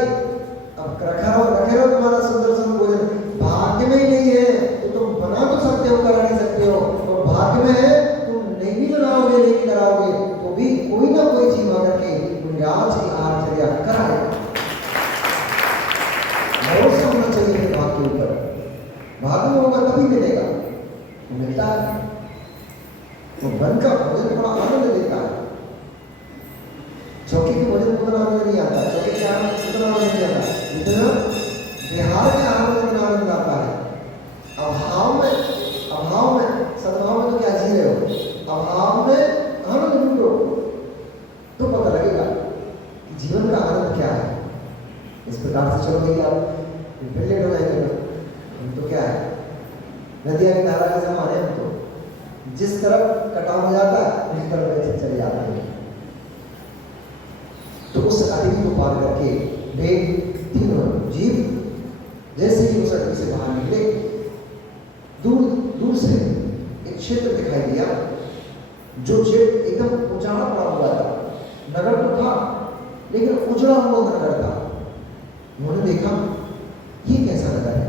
अब रखे रहो तुम्हारा सुंदर सुंदर भोजन। भाग्य में ही नहीं है तो तुम बना तो सकते हो, करा नहीं सकते हो, और भाग्य में है तुम नहीं भी बनाओगे, नहीं भी कराओगे, तो भी कोई ना कोई जीव आकर के मुनिराज की आचर्या कराए। भरोसा होना चाहिए भाग्य के ऊपर, भाग्य होगा तभी मिलेगा, मिलता है। तो वन का भोजन बड़ा आनंद देता है, चौकी के भोजन उतना आनंद नहीं आता, चौकी के आनंद उतना आनंद नहीं आता जितना बिहार के आनंद में आनंद आता है। अभाव में सद्भाव में तो क्या जी रहे हो, अभाव में आनंद लूटो तो पता लगेगा कि जीवन का आनंद क्या है। इस प्रकार से चलो भैया फिर लेट हो जाएंगे। हम तो क्या है, नदियाँ की धारा के समान है। हम तो जिस तरफ कटाव हो जाता है उस तरफ ऐसे चले जाते हैं। तो उस अटवी को पार करके वे तीनों जीव जैसे ही उस अटवी से बाहर निकले, दूर दूर से एक क्षेत्र दिखाई दिया जो क्षेत्र एकदम उजाड़ा पड़ा हुआ था। नगर तो था लेकिन उजड़ा हुआ नगर था। उन्होंने देखा ये कैसा नगर है।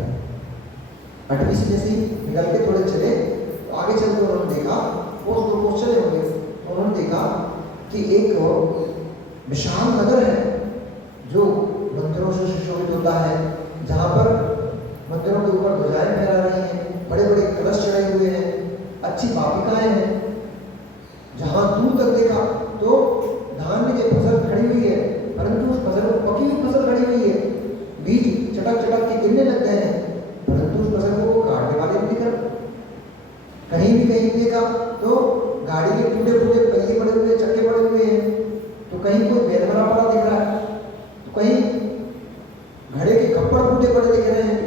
अटवी से जैसे निकल के थोड़े चले, तो आगे चलकर उन्होंने देखा, वो चले होंगे, तो उन्होंने देखा कि एक विशाल नगर है जो मंदिरों से सुशोभित होता है, जहाँ पर मंदिरों के ऊपर ध्वजाएं फहरा रही हैं, बड़े बड़े कलश चढ़े हुए हैं, अच्छी वाटिकाएं हैं। जहाँ दूर तक देखा तो धान की फसल खड़ी हुई है, परंतु उस फसल को पकी हुई फसल खड़ी हुई है, बीज चटक चटक के गिरने लग गए हैं, परंतु उस फसल को काटने वाले नहीं दिख रहे। कहीं भी देखा तो गाड़ी के टूटे फूटे पहिए पड़े हुए, चक्के पड़े हुए हैं, तो कहीं कोई बैल भरा पड़ा दिख रहा है, तो कहीं घड़े के खप्पड़ फूटे पड़े दिख रहे हैं।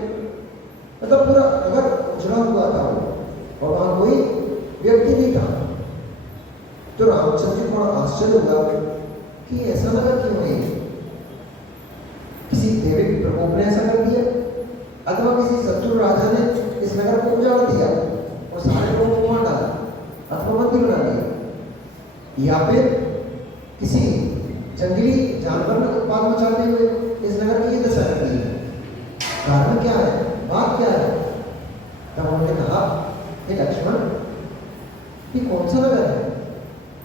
मतलब पूरा नगर उजड़ा हुआ था और वहां कोई व्यक्ति नहीं था। तो रामचंद्र जी को आश्चर्य हुआ कि ऐसा नगर क्यों है, किसी दैविक प्रकोप ने ऐसा कर दिया अथवा किसी शत्रु राजा ने इस नगर को उजाड़ दिया और सारे लोगों को मार डाला अथवा बंदी बना दिया, या फिर किसी जंगली जानवर ने उत्पाद मचाते हुए इस नगर की ये दशा कर दी है। कारण क्या है, बात क्या है? तब उन्होंने कहा, हे लक्ष्मण, ये कौन सा नगर है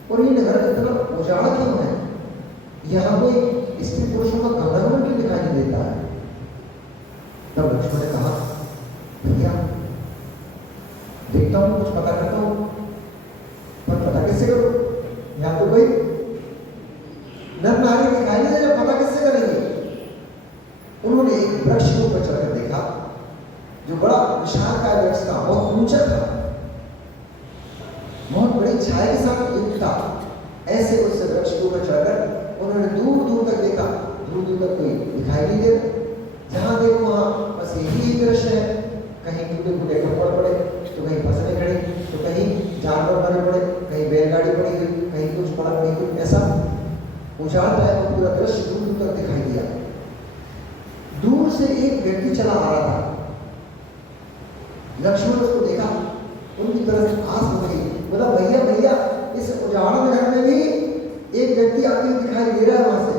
और ये नगर इतना उजाड़ा क्यों है? यहाँ कोई स्त्री पुरुषों का गंगागमन क्यों दिखाई नहीं देता है? तब लक्ष्मण ने कहा, भैया देखता हूँ, कुछ पता करता हूँ, पर पता कैसे करूँ? यहाँ तो कोई नर नारी दिखाई नहीं दे रहा, पता किससे करेंगे? उन्होंने एक वृक्ष के ऊपर चढ़कर देखा जो बड़ा विशालकाय वृक्ष था, बहुत ऊंचा था, बहुत बड़ी छाया के साथ युक्त था। ऐसे उस वृक्ष के ऊपर चढ़कर उन्होंने दूर दूर तक देखा, दूर दूर तक कोई दिखाई नहीं दे रहा। जहां देखो वहां बस यही दृश्य है, कहीं टूटे फूटे खप्पड़ पड़े, तो कहीं फसलें खड़ी, तो कहीं जानवर मरे पड़े, कहीं बैलगाड़ी पड़ी हुई, कहीं कुछ पड़ा, कहीं कुछ, ऐसा उजाड़ता है वो पूरा दृश्य दूर दूर तक दिखाई दिया। दूर से एक व्यक्ति चला आ रहा था। लक्ष्मण उसको देखा, उनकी तरफ आस हो गई, बोला, भैया भैया, इस उजाड़ा नगर में भी एक व्यक्ति आगे दिखाई दे रहा है वहां से।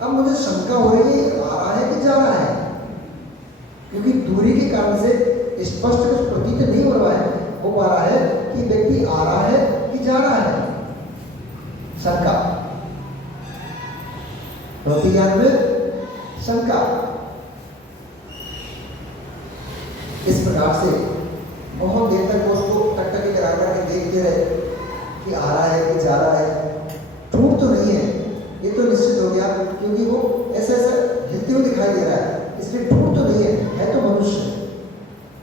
अब मुझे शंका हो रही है, आ रहा है कि जा रहा है, क्योंकि दूरी के कारण से स्पष्ट कुछ प्रतीत नहीं हो रहा है, हो पा रहा है कि व्यक्ति आ रहा है कि जा रहा है। शंका, ज्ञान में शंका। इस प्रकार से बहुत देर तक वो उसको टकटकी लगा करके देखते रहे कि आ रहा है कि जा रहा है। झूठ तो नहीं है, ये तो निश्चित हो गया, क्योंकि वो ऐसा ऐसा हिलते हुए दिखाई दे रहा है, इसलिए झूठ तो नहीं है तो मनुष्य।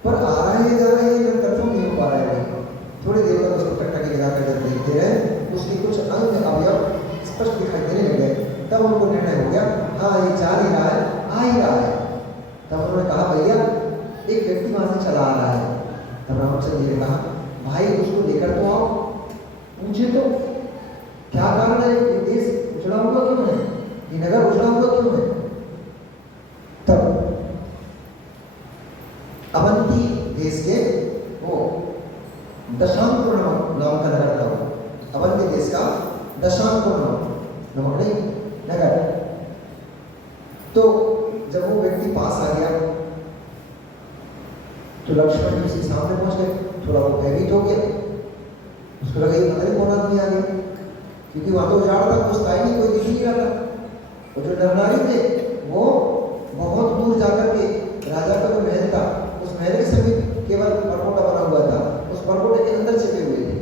पर आ रहा है जा रहा है ये कंफर्म नहीं हो पा रहा है। थोड़ी देर तक उसको टकटकी लगा कर जब देखते रहे, उसके कुछ अंग अवयव स्पष्ट दिखाई देने लगे। तब उनको निर्णय हो गया, हाँ ये जा ही रहा है, आ ही रहा है। तब उन्होंने कहा, भैया एक व्यक्ति वहां से चला आ रहा है। तब रामचंद्र जी ने कहा, भाई उसको लेकर तो आओ, पूछे तो क्या कारण है, ये देश उजड़ा हुआ क्यों है, ये नगर उजड़ा हुआ क्यों है? तब अवंती देश के वो दशांकुर नाम का नगर था। अवंती देश का दशांकुर नाम नगर। तो जब वो व्यक्ति पास आ गया तो लक्ष्मण जी उसके सामने पहुंच गए। थोड़ा वो भयभीत हो गया, उसको लगा ये पता नहीं कौन आदमी आ गया, क्योंकि वहां तो उजाड़ था, कुछ था ही नहीं, कोई दिख ही नहीं रहा था। और जो नरनारी थे वो बहुत दूर जाकर के राजा का जो महल था, उस महल के समीप केवल परकोटा बना हुआ था, उस परकोटे के अंदर छिपे हुए थे,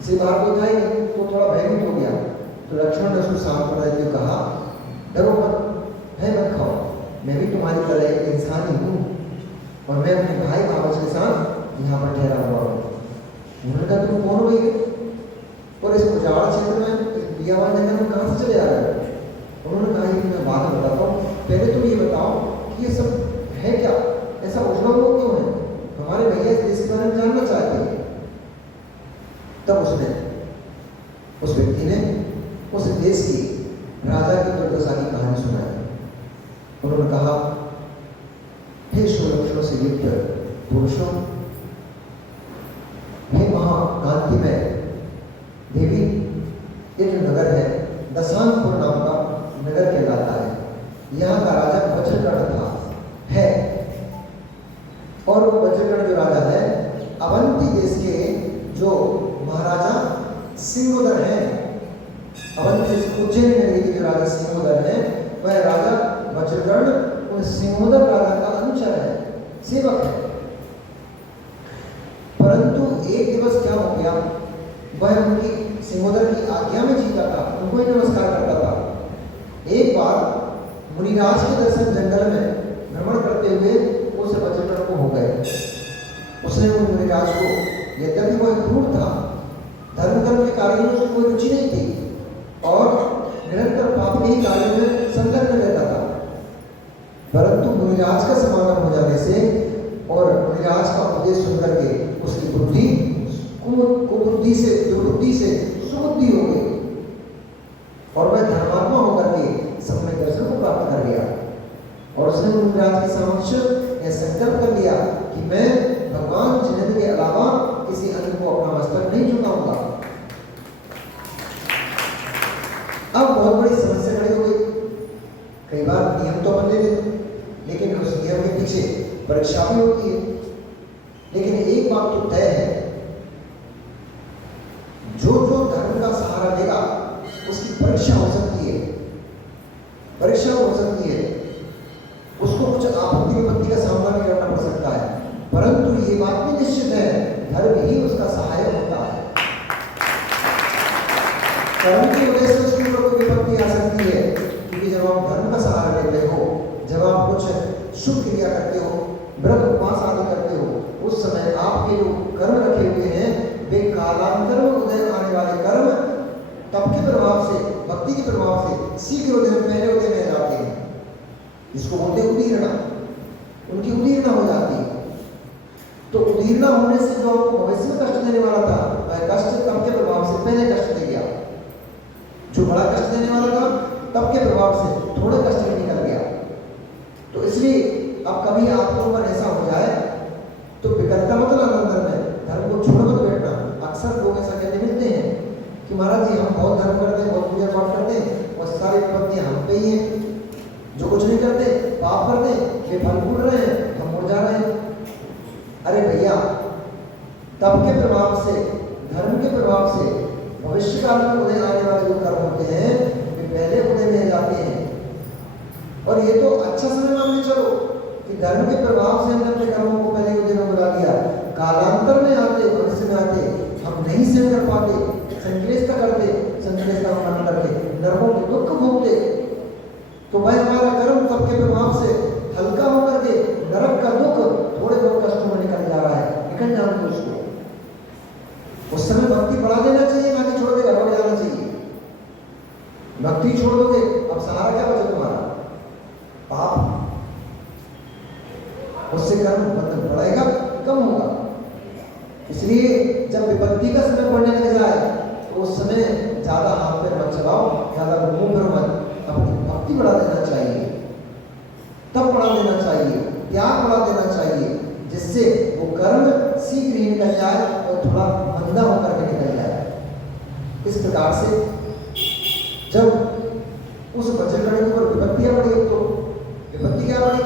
इसी बाहर कोई था ही नहीं। तो थोड़ा भयभीत हो गया। तो लक्ष्मण ने उसको सांत्वना देते हुए कहा, डरो मत, भय मत खाओ, मैं भी तुम्हारी तरह एक इंसान ही हूँ और मैं अपने भाई भावज के साथ यहाँ पर ठहरा हुआ हूँ। उन्होंने कहा, तुम कौन हो भैया, और इस उजाड़ क्षेत्र में, दिया हुआ जंगल में कहाँ से चले आ रहे हो? उन्होंने कहा कि मैं बाद में बताता हूँ, पहले तुम ये बताओ कि ये सब है क्या, ऐसा उजड़ा हुआ क्यों है, हमारे भैया इस देश के बारे में जानना चाहते हैं। तब उसने, उस व्यक्ति ने उस देश की राजा की दुर्दशा की कहानी सुनाई। उन्होंने कहा, हे सुलक्षणों से युक्त पुरुषों, हे महाकांतिमय देवी, ये जो नगर है दशांगपुर नाम का नगर कहलाता है। यहाँ का राजा वज्रकर्ण था, है, और वो वज्रकर्ण जो राजा है अवंती देश के जो महाराजा सिंहोदर है, अवंती देश उज्जैन नगरी के जो राजा सिंहोदर है, वह राजा वज्रकर्ण उन सिंहोदर राजा का अनुचर है, सेवक है। परंतु एक दिवस क्या हो गया, वह उनकी सिंहोदर की आज्ञा में जीता था, उनको ही नमस्कार करता था। एक बार मुनिराज के दर्शन जंगल में भ्रमण करते हुए उस वज्रकर्ण को हो गए। उसने उन मुनिराज को, यद्यपि वह क्रूर था, धर्म के कार्यों में उसकी कोई रुचि नहीं थी और निरंतर पाप के ही कार्यों में संलग्न रहता था, परंतु मुनिराज का समागम हो जाने से और मुनिराज का उपदेश सुनकर के उसकी बुद्धि कुबुद्धि से दुर्बुद्धि से सुबुद्धि हो गई और वह धर्मात्मा होकर के समय दर्शन को प्राप्त कर गया। और उसने मुनिराज के समक्ष यह संकल्प कर लिया कि मैं भगवान जिनेंद्र के अलावा किसी अन्य को अपना मस्तक नहीं झुकाऊंगा। अब बहुत बड़ी समस्या खड़ी हो गई। कई बार नियम तो बन लेते, लेकिन उस नियम के पीछे परीक्षा भी होती है। लेकिन एक बात तो तय है, जो जो धर्म का सहारा लेगा उसकी परीक्षा हो सकती है, परीक्षा हो सकती है, उसको कुछ आपत्ति विपत्ति का सामना भी करना पड़ सकता है, परंतु ये बात भी निश्चित है, धर्म ही उसका सहायक होता है। कर्म की वजह से उसके ऊपर कोई विपत्ति आ सकती है, क्योंकि जब आप धर्म का सहारा लेते हो, जब आप कुछ शुभ क्रिया करते हो, व्रत उपवास आदि करते हो, उस समय आपके जो कर्म रखे हुए हैं वे कालांतर में उदय आने वाले कर्म तप के प्रभाव से, भक्ति के प्रभाव से शीघ्र उदय पहले उदय में जाते हैं। इसको बोलते हैं उदीर्णा, उनकी उदीर्णा हो जाती है। तो उदीर्णा होने से जो आपको भविष्य में कष्ट देने वाला था, वह कष्ट तप के प्रभाव से पहले कष्ट दे गया। जो बड़ा कष्ट देने वाला था तप के प्रभाव से थोड़ा कष्ट में निकल गया। तो इसलिए अब कभी आपके ऊपर ऐसा हो जाए तो विकल्पता मत लाना अंदर में, धर्म को छोड़ मत बैठना। अक्सर लोग ऐसा कहते मिलते हैं कि महाराज जी हम बहुत धर्म करते हैं, बहुत पूजा पाठ करते हैं और सारी विपत्तियां हम पे ही हैं, जो कुछ नहीं करते पाप करते वे फल भूल रहे हैं, हम मुड़ जा रहे हैं। अरे भैया, तप के प्रभाव से, धर्म के प्रभाव से भविष्य काल में उदय आने वाले जो कर्म होते हैं वे पहले उदय में जाते हैं। और ये तो अच्छा समय मान के चलो कि धर्म के प्रभाव से हमने अपने कर्मों को पहले उदय में बुला दिया, कालांतर में आते, भविष्य में आते हम नहीं सहन कर पाते, संक्लेश करते, संक्लेश का मन करके नरकों के दुख भोगते, तो भाई हमारा कर्म तप के प्रभाव से हल्का होकर के नरक का दुख थोड़े बहुत कष्टों में निकल जा रहा है, निकल जाने दो उसको। उस समय भक्ति बढ़ा देना चाहिए, ना कि छोड़ के घर में जाना चाहिए। भक्ति छोड़ दोगे अब सहारा क्या बचे तुम्हारा? पाप। उससे कर्म बंधन बढ़ेगा, कम होगा। इसलिए जब विपत्ति का समय पड़ने लग जाए तो उस समय ज्यादा हाथ पैर मत चलाओ, ज्यादा मुंह पर मत, अपनी भक्ति बढ़ा देना चाहिए, तब बढ़ा देना चाहिए, त्याग बढ़ा देना चाहिए, जिससे वो कर्म शीघ्र ही निकल जाए और थोड़ा मंदा होकर के निकल जाए। इस प्रकार से जब उस वज्रकर्ण के ऊपर विपत्तियां पड़ी, तो विपत्ति क्या पड़ी?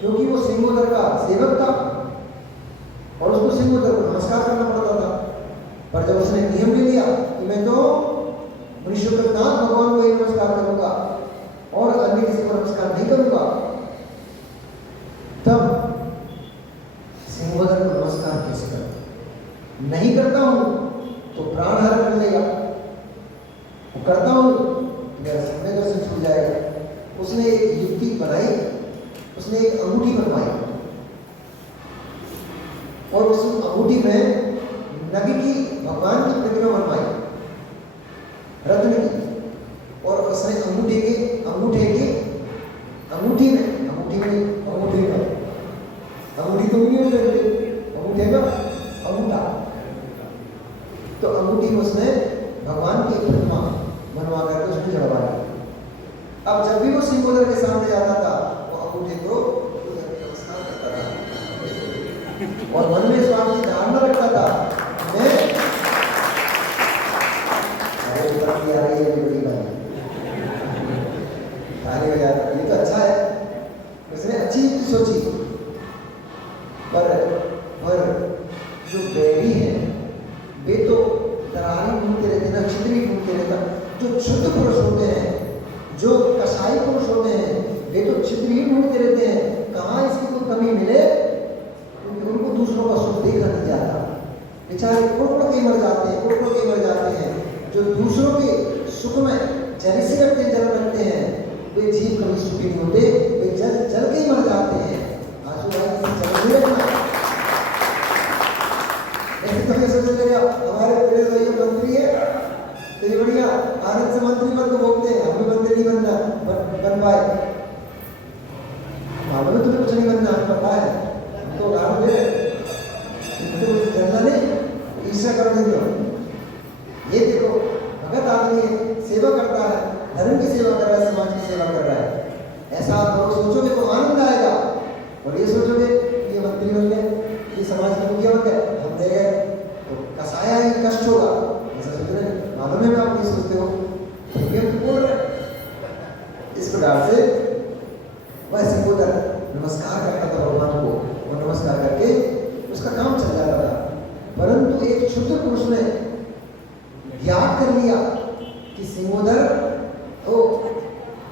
क्योंकि वो सिंहोदर का सेवक था और उसको सिंहोदर को नमस्कार करना पड़ता था। पर जब उसने नियम ले लिया कि मैं तो ऋषिवरनाथ भगवान को ही नमस्कार करूंगा और अन्य किसी को नमस्कार नहीं करूंगा, तब सिंहोदर को नमस्कार कैसे करूं? नहीं करता हूं तो प्राण हरण कर लेगा, वो करता हूं मेरा समय दर्शन छूट जाएगा। उसने एक युक्ति बनाई, उसने एक अंगूठी बनवाई और उस अंगूठी में नग की भगवान की प्रतिमा बनवाई, रत्न की, और उसने अंगूठी अंगूठी में अंगूठे का अंगूठी तो नहीं होते अंगूठे का अंगूठा। तो अंगूठी में उसने भगवान की प्रतिमा बनवा करके उसको जड़वा दी। अब जब भी वो सिंगोदर के सामने जाता था वो अंगूठे को नमस्कार करता था और मन में स्वामी की धारणा रखता था मैं आ रही है बड़ी बात ताली बजा रहा ये तो अच्छा है उसने अच्छी सोची। पर जो बैरी है वे तो दरारी ढूंढते रहते ना छिद्री ढूंढते रहता। जो शुद्ध पुरुष होते हैं जो कसाई पुरुष होते हैं वे तो छिद्री ही ढूंढते रहते हैं कहाँ इसकी कोई कमी मिले क्योंकि उनको दूसरों का सुख देखा नहीं जाता। बेचारे कुड़ के मर जाते हैं कुड़ के मर जाते हैं। जो दूसरों के सुख में जेलसी रखते हैं जलन रखते हैं वे जीव कभी सुखी नहीं होते वे जल जल के ही मर जाते हैं। आंसू भाई जल नहीं रखना ऐसे तो सोच रहे हमारे पुलिस भाई मंत्री है तो ये बढ़िया आनंद से मंत्री पद को बोलते हैं हमें मंत्री नहीं बनना बन पाए मालूम है तुम्हें कुछ नहीं बनना हमें पता है तो उदाहरण दे तो जनता ने ईर्ष्या कर दी। ये देखो भगत आदमी है सेवा करता है धर्म की सेवा कर रहा है समाज की सेवा कर रहा है ऐसा आप लोग सोचोगे तो आनंद आएगा। और ये सोचोगे ये मंत्री बन गए ये समाज का मुखिया बन गए हम दे गए तो कसाया ही कष्ट होगा ऐसा सोच रहे मालूम है मैं आप ये सोचते हो तो बोल रहे इस प्रकार से वह सिंगोदर नमस्कार करता था भगवान को और नमस्कार करके उसका काम चल जाता था। परंतु एक शुद्ध पुरुष ने याद कर लिया कि सिंगोदर तो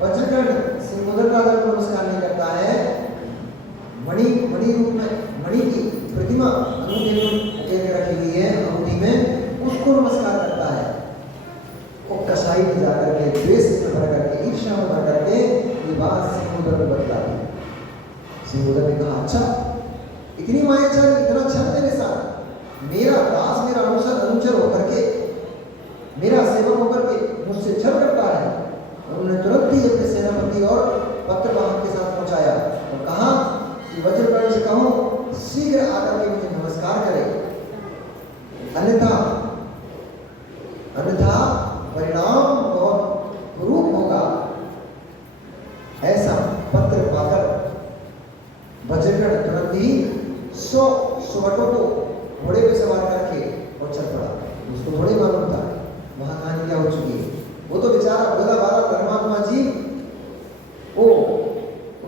वज्रकर्ण सिंगोदर का अगर नमस्कार नहीं करता है मणि रूप में मणि की प्रतिमा अंगूठी में रखी हुई है अंगूठी में उसको नमस्कार करता है। वो कसाई में जाकर के द्वेष में भर करके ईर्ष्या में भर करके ये बात सिंगोदर को बतला दी। सिंगोदर ने कहा अच्छा इतनी माया छल इतना छल मेरे साथ मेरा दास मेरा अनुचर होकर के मेरा सेवक होकर के मुझसे छल करता है। उन्होंने तुरंत ही अपने सेनापति और पत्र वाहक के साथ पहुंचाया और कहा कि वज्रकर्ण से कहो शीघ्र आकर के मुझे नमस्कार करे अन्यथा परिणाम बहुत कुरूप होगा। ऐसा पत्र पाकर वज्रकर्ण तुरंत ही 100 सुवटों को घोड़े पे सवार करके और चल पड़ा। उसको थोड़ी मालूम था वहां कहानी क्या हो चुकी है। वो तो बेचारा बोला बारा परमात्मा जी ओ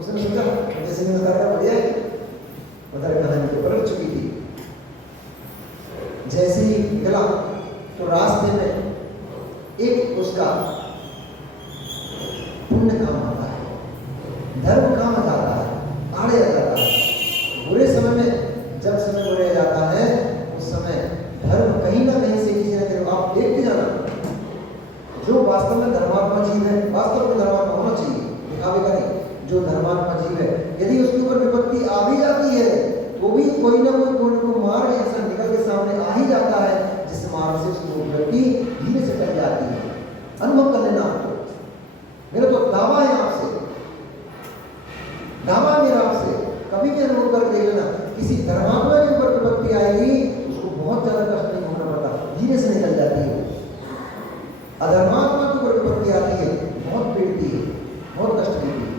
उसने सोचा जैसे नमस्कार का बढ़िया है उधर कहानी तो पलट चुकी थी। जैसे ही निकला तो रास्ते में एक उसका पुण्य काम आता है धर्म काम जाता है आड़े आ जाता है। बुरे समय में जब समय बुरे जाता है उस समय धर्म कहीं ना कहीं से किसी न कहीं आप देखते जाना जो वास्तव में धर्मात्मा जीव है वास्तव में धर्मात्मा होना चाहिए दिखावे का नहीं। जो धर्मात्मा जीव है यदि उसके ऊपर विपत्ति आ भी जाती है तो भी कोई ना कोई मार्ग ऐसा निकल के सामने आ ही जाता है जिस मार्ग से उसकी विपत्ति धीरे से टल जाती है। अनुभव कर लेना आपको मेरा तो दावा है आपसे दावा मेरा आपसे कभी भी अनुभव कर देख लेना किसी धर्मात्मा के ऊपर विपत्ति आएगी उसको बहुत ज्यादा कष्ट नहीं होना पड़ता धीरे से निकल जाती है। अधर्मात्मा के ऊपर विपत्ति आती है बहुत पीड़ती है बहुत कष्ट देती है।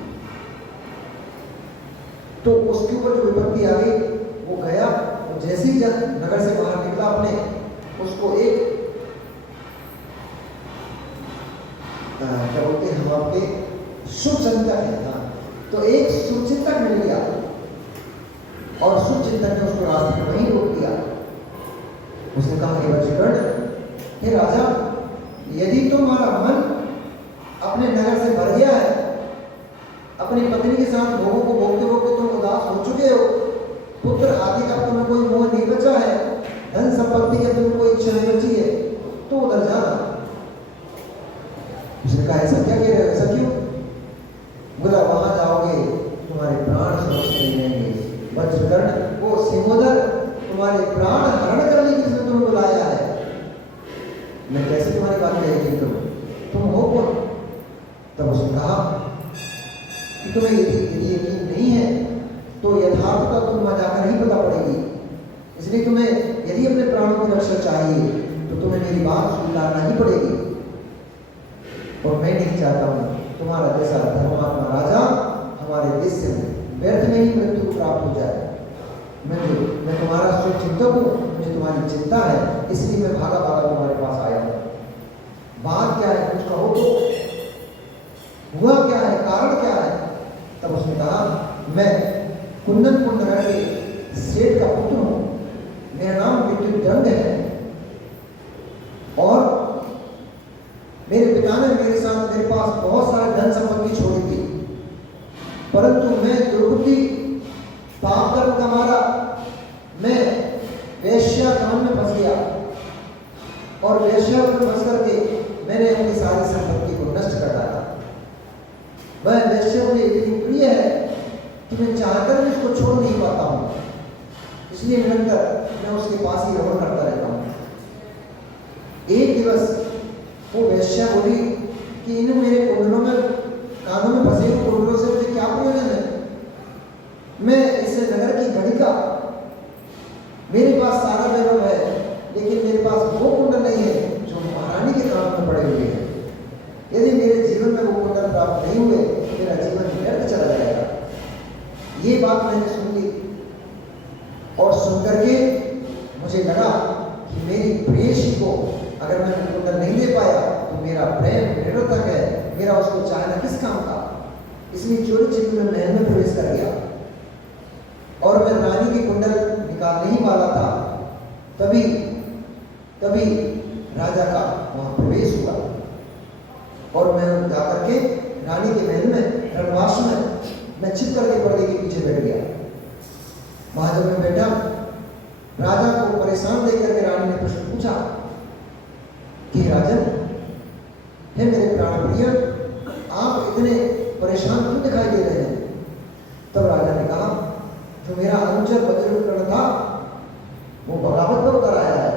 तो उसके ऊपर जो विपत्ति आ गई वो गया तो जैसे ही नगर से बाहर निकला अपने उसको एक क्या बोलते हैं हम आपके शुभचिंतक है हाँ तो एक शुभचिंतक मिल गया और शुभचिंतक ने उसको रास्ते में वहीं रोक दिया। उसने कहा हे वज्रकर्ण हे राजा यदि तुम्हारा मन अपने नगर से भर गया है अपनी पत्नी के साथ भोगों को भोगते भोगते तुम उदास हो चुके हो पुत्र आदि का तुम्हें कोई मोह नहीं बचा है धन संपत्ति की तुम्हें कोई इच्छा नहीं बची है तो उधर जाना। उसने कहा ऐसा क्या कह रहे हो ऐसा क्यों? बोला वहां जाओगे तुम्हारे प्राण सुरक्षित नहीं रहेंगे। वज्रकर्ण वो सिंगोदर तुम्हारे प्राण हरण करने के लिए तुम्हें बुलाया है। मैं कैसे तुम्हारी बात कहेगी तुम हो कौन? तब उसने कहा कि तुम्हें यदि यकीन नहीं प्राणों की रक्षा चाहिए तो तुम्हें मेरी बात स्वीकारना ही पड़ेगी। और मैं नहीं चाहता हूँ तुम्हारा जैसा धर्मात्मा राजा हमारे देश से व्यर्थ में ही मृत्यु प्राप्त हो जाए। मैं तुम्हारा शुभ चिंतक हूँ, मुझे तुम्हारी चिंता है, इसलिए मैं भागा भागा तुम्हारे पास आया हूँ। बात क्या है, कुछ कहो तो, हुआ क्या है, कारण क्या है? तब उसने कहा, मैं कुंदनपुर नगर के सेठ का पुत्र हूँ, मेरा नाम विद्युत दंड है और मेरे पिता ने मेरे साथ मेरे पास बहुत सारे धन संपत्ति छोड़ी थी, परंतु मैं दुर्बुद्धि पाप कर्म का मारा मैं वेश्या काम में फंस गया और वेश्या में फंस करके मैंने अपनी सारी संपत्ति को नष्ट कर डाला। वह वेश्या मुझे इतनी प्रिय है कि मैं चाहकर भी उसको छोड़ नहीं पाता हूँ, इसलिए निरंतर मैं उसके पास ही रमण करता रहता हूँ। एक दिवस वो वेश्या बोली कि इन मेरे कुंडलों में कानों में फंसे हुए कुंडलों से मुझे क्या प्रयोजन है? मैं इस नगर की घड़ी का, मेरे पास सारा वैभव है, लेकिन मेरे पास वो कुंडल नहीं है जो महारानी के काम में पड़े हुए हैं। यदि मेरे जीवन में वो कुंडल प्राप्त नहीं हुए तो मेरा जीवन व्यर्थ चला जाएगा। ये बात मैंने सुन ली और सुनकर के मुझे लगा कि मेरी प्रेयसी को अगर मैं कुंडल नहीं दे पाया तो मेरा प्रेम निरर्थक है, मेरा उसको चाहना किस काम का। इसलिए चोरी छिपी में महल में प्रवेश कर गया और मैं रानी के कुंडल निकालने ही वाला था, तभी राजा का वहां प्रवेश हुआ और मैं जाकर के रानी के महल में रंगवास में मैं छिप करके पर्दे के पीछे बैठ गया। वहां जब मैं बैठा, राजा को परेशान देख करके रानी ने प्रश्न पूछा कि राजन, हे मेरे प्राण प्रिय, आप इतने परेशान क्यों दिखाई दे रहे हैं? तब राजा ने कहा, जो मेरा अनुचर वज्रकर्ण था वो बगावत पर उतर आया है,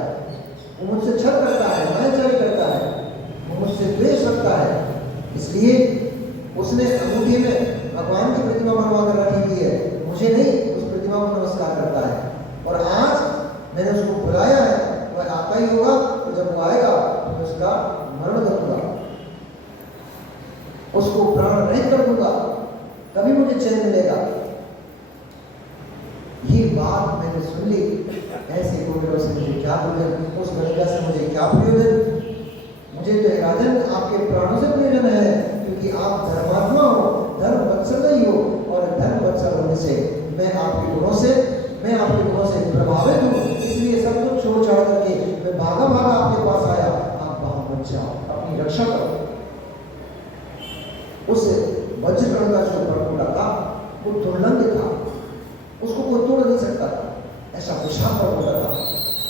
वो मुझसे छल करता है, मायाचारी करता है, वो मुझसे द्वेष रखता है, इसलिए उसने अंगूठी में भगवान की प्रतिमा बनवा कर रखी हुई है, मुझे नहीं, उस प्रतिमा को नमस्कार करता है। और आज मैंने उसको बुलाया है, वह आता ही होगा, तो जब वो आएगा तो मैं उसका मरण करूंगा, उसको प्राण रहित कर दूंगा, तभी मुझे चैन मिलेगा। ये बात मैंने सुन ली। ऐसे कुंडलों से मुझे क्या प्रयोजन, उस गंगा से मुझे क्या प्रयोजन? मुझे तो राजन आपके प्राणों से प्रयोजन है, क्योंकि आप धर्मात्मा हो, धर्म वत्सल ही हो, और धर्म वत्सल होने से मैं आपके गुणों से प्रभावित हूँ, इसलिए सब कुछ छोड़ छाड़ करके मैं भागा भागा आपके पास आया। आप वहां बच जाओ, अपनी रक्षा करो। उस वज्रकर्ण का जो परकुड़ा था वो दुर्लंघ था, उसको कोई तोड़ नहीं सकता था, ऐसा विशाल परकुड़ा था।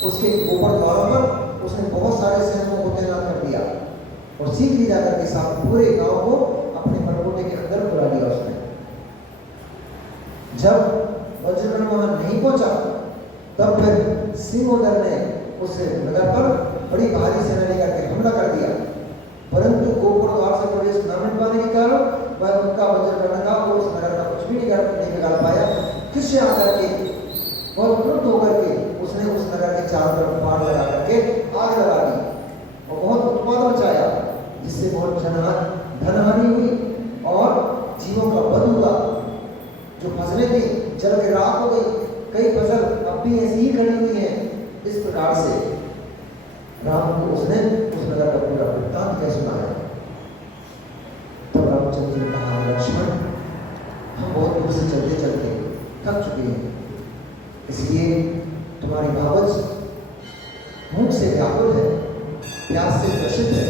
उसके ऊपर द्वारों पर उसने बहुत सारे सैनिकों को तैनात कर दिया और सीख ली जाकर के साथ पूरे गांव को अपने परकोटे के अंदर बुला लिया उसने। जब वज्रकर्ण वहां नहीं पहुंचा तब फिर सिंहोदर ने उस नगर पर बड़ी भारी सेना लेकर के हमला कर दिया, परंतु गोपुर द्वार से प्रवेश न मिल पाने के कारण वह उनका वज्रकर्ण का उस नगर का कुछ भी नहीं बिगाड़ पाया। फिर से आकर के बहुत क्रुद्ध होकर के उसने उस नगर के चारों तरफ फाड़ लगा करके आग लगा दी और बहुत उत्पाद मचाया, जिससे बहुत धनहानि हुई और जीवों का वध हुआ। जो फसलें थी जल के राख हो गई, कई फसल अब भी ऐसी ही खड़ी हुई है। इस प्रकार से राम को उसने उस नगर का पूरा वृत्तांत कह सुनाया। तब रामचंद्र जी ने कहा, लक्ष्मण, हम बहुत दूर से चलते चलते थक चुके हैं, इसलिए तुम्हारी बाबत भूख से व्याकुल है, प्यास से ग्रसित है,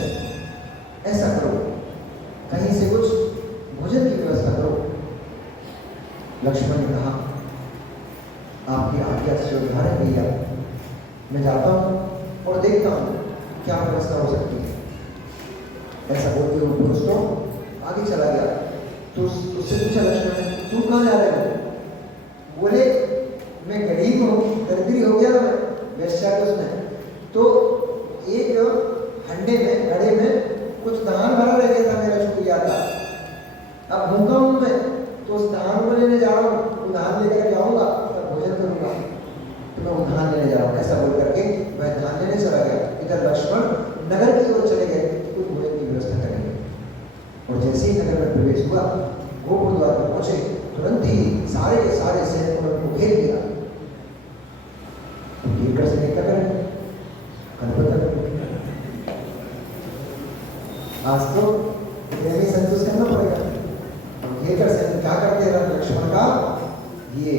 ऐसा करो, कहीं से कुछ भोजन की व्यवस्था करो। लक्ष्मण ने कहा, आपकी आज्ञा से उदाहरण भैया, मैं जाता हूँ और देखता हूँ क्या व्यवस्था हो सकती है। ऐसा बोलते हुए पुरुष तो आगे चला गया। तो उससे पूछा लक्ष्मण ने, तुम कहाँ जा रहे हो? बोले, मैं गरीब हूँ, दरिद्री हो गया ना मैं, वेश्या के उसमें, तो एक हंडे में घड़े में कुछ धान भरा रह गया था, मेरा छूट गया था, अब भूखा हूँ मैं, तो उस धान को लेने जा रहा हूँ, धान लेकर जाऊंगा तब भोजन करूंगा। तो मैं धान लेने जा रहा हूँ, ऐसा बोल करके वह धान लेने चला गया। इधर लक्ष्मण नगर की ओर चले गए, कुछ भोजन की व्यवस्था करेंगे। और जैसे ही नगर में प्रवेश हुआ, गोकुल द्वार पर पहुंचे, तुरंत ही सारे के सारे सैनिकों ने उनको घेर लिया। तो घेर कर सैनिक क्या करें? आज तो प्रेमी संतोष करना पड़ेगा। तो घेर कर सैनिक क्या करते हैं लक्ष्मण का, ये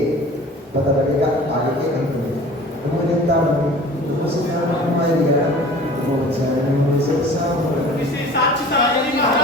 पता लगेगा आगे के अंत में।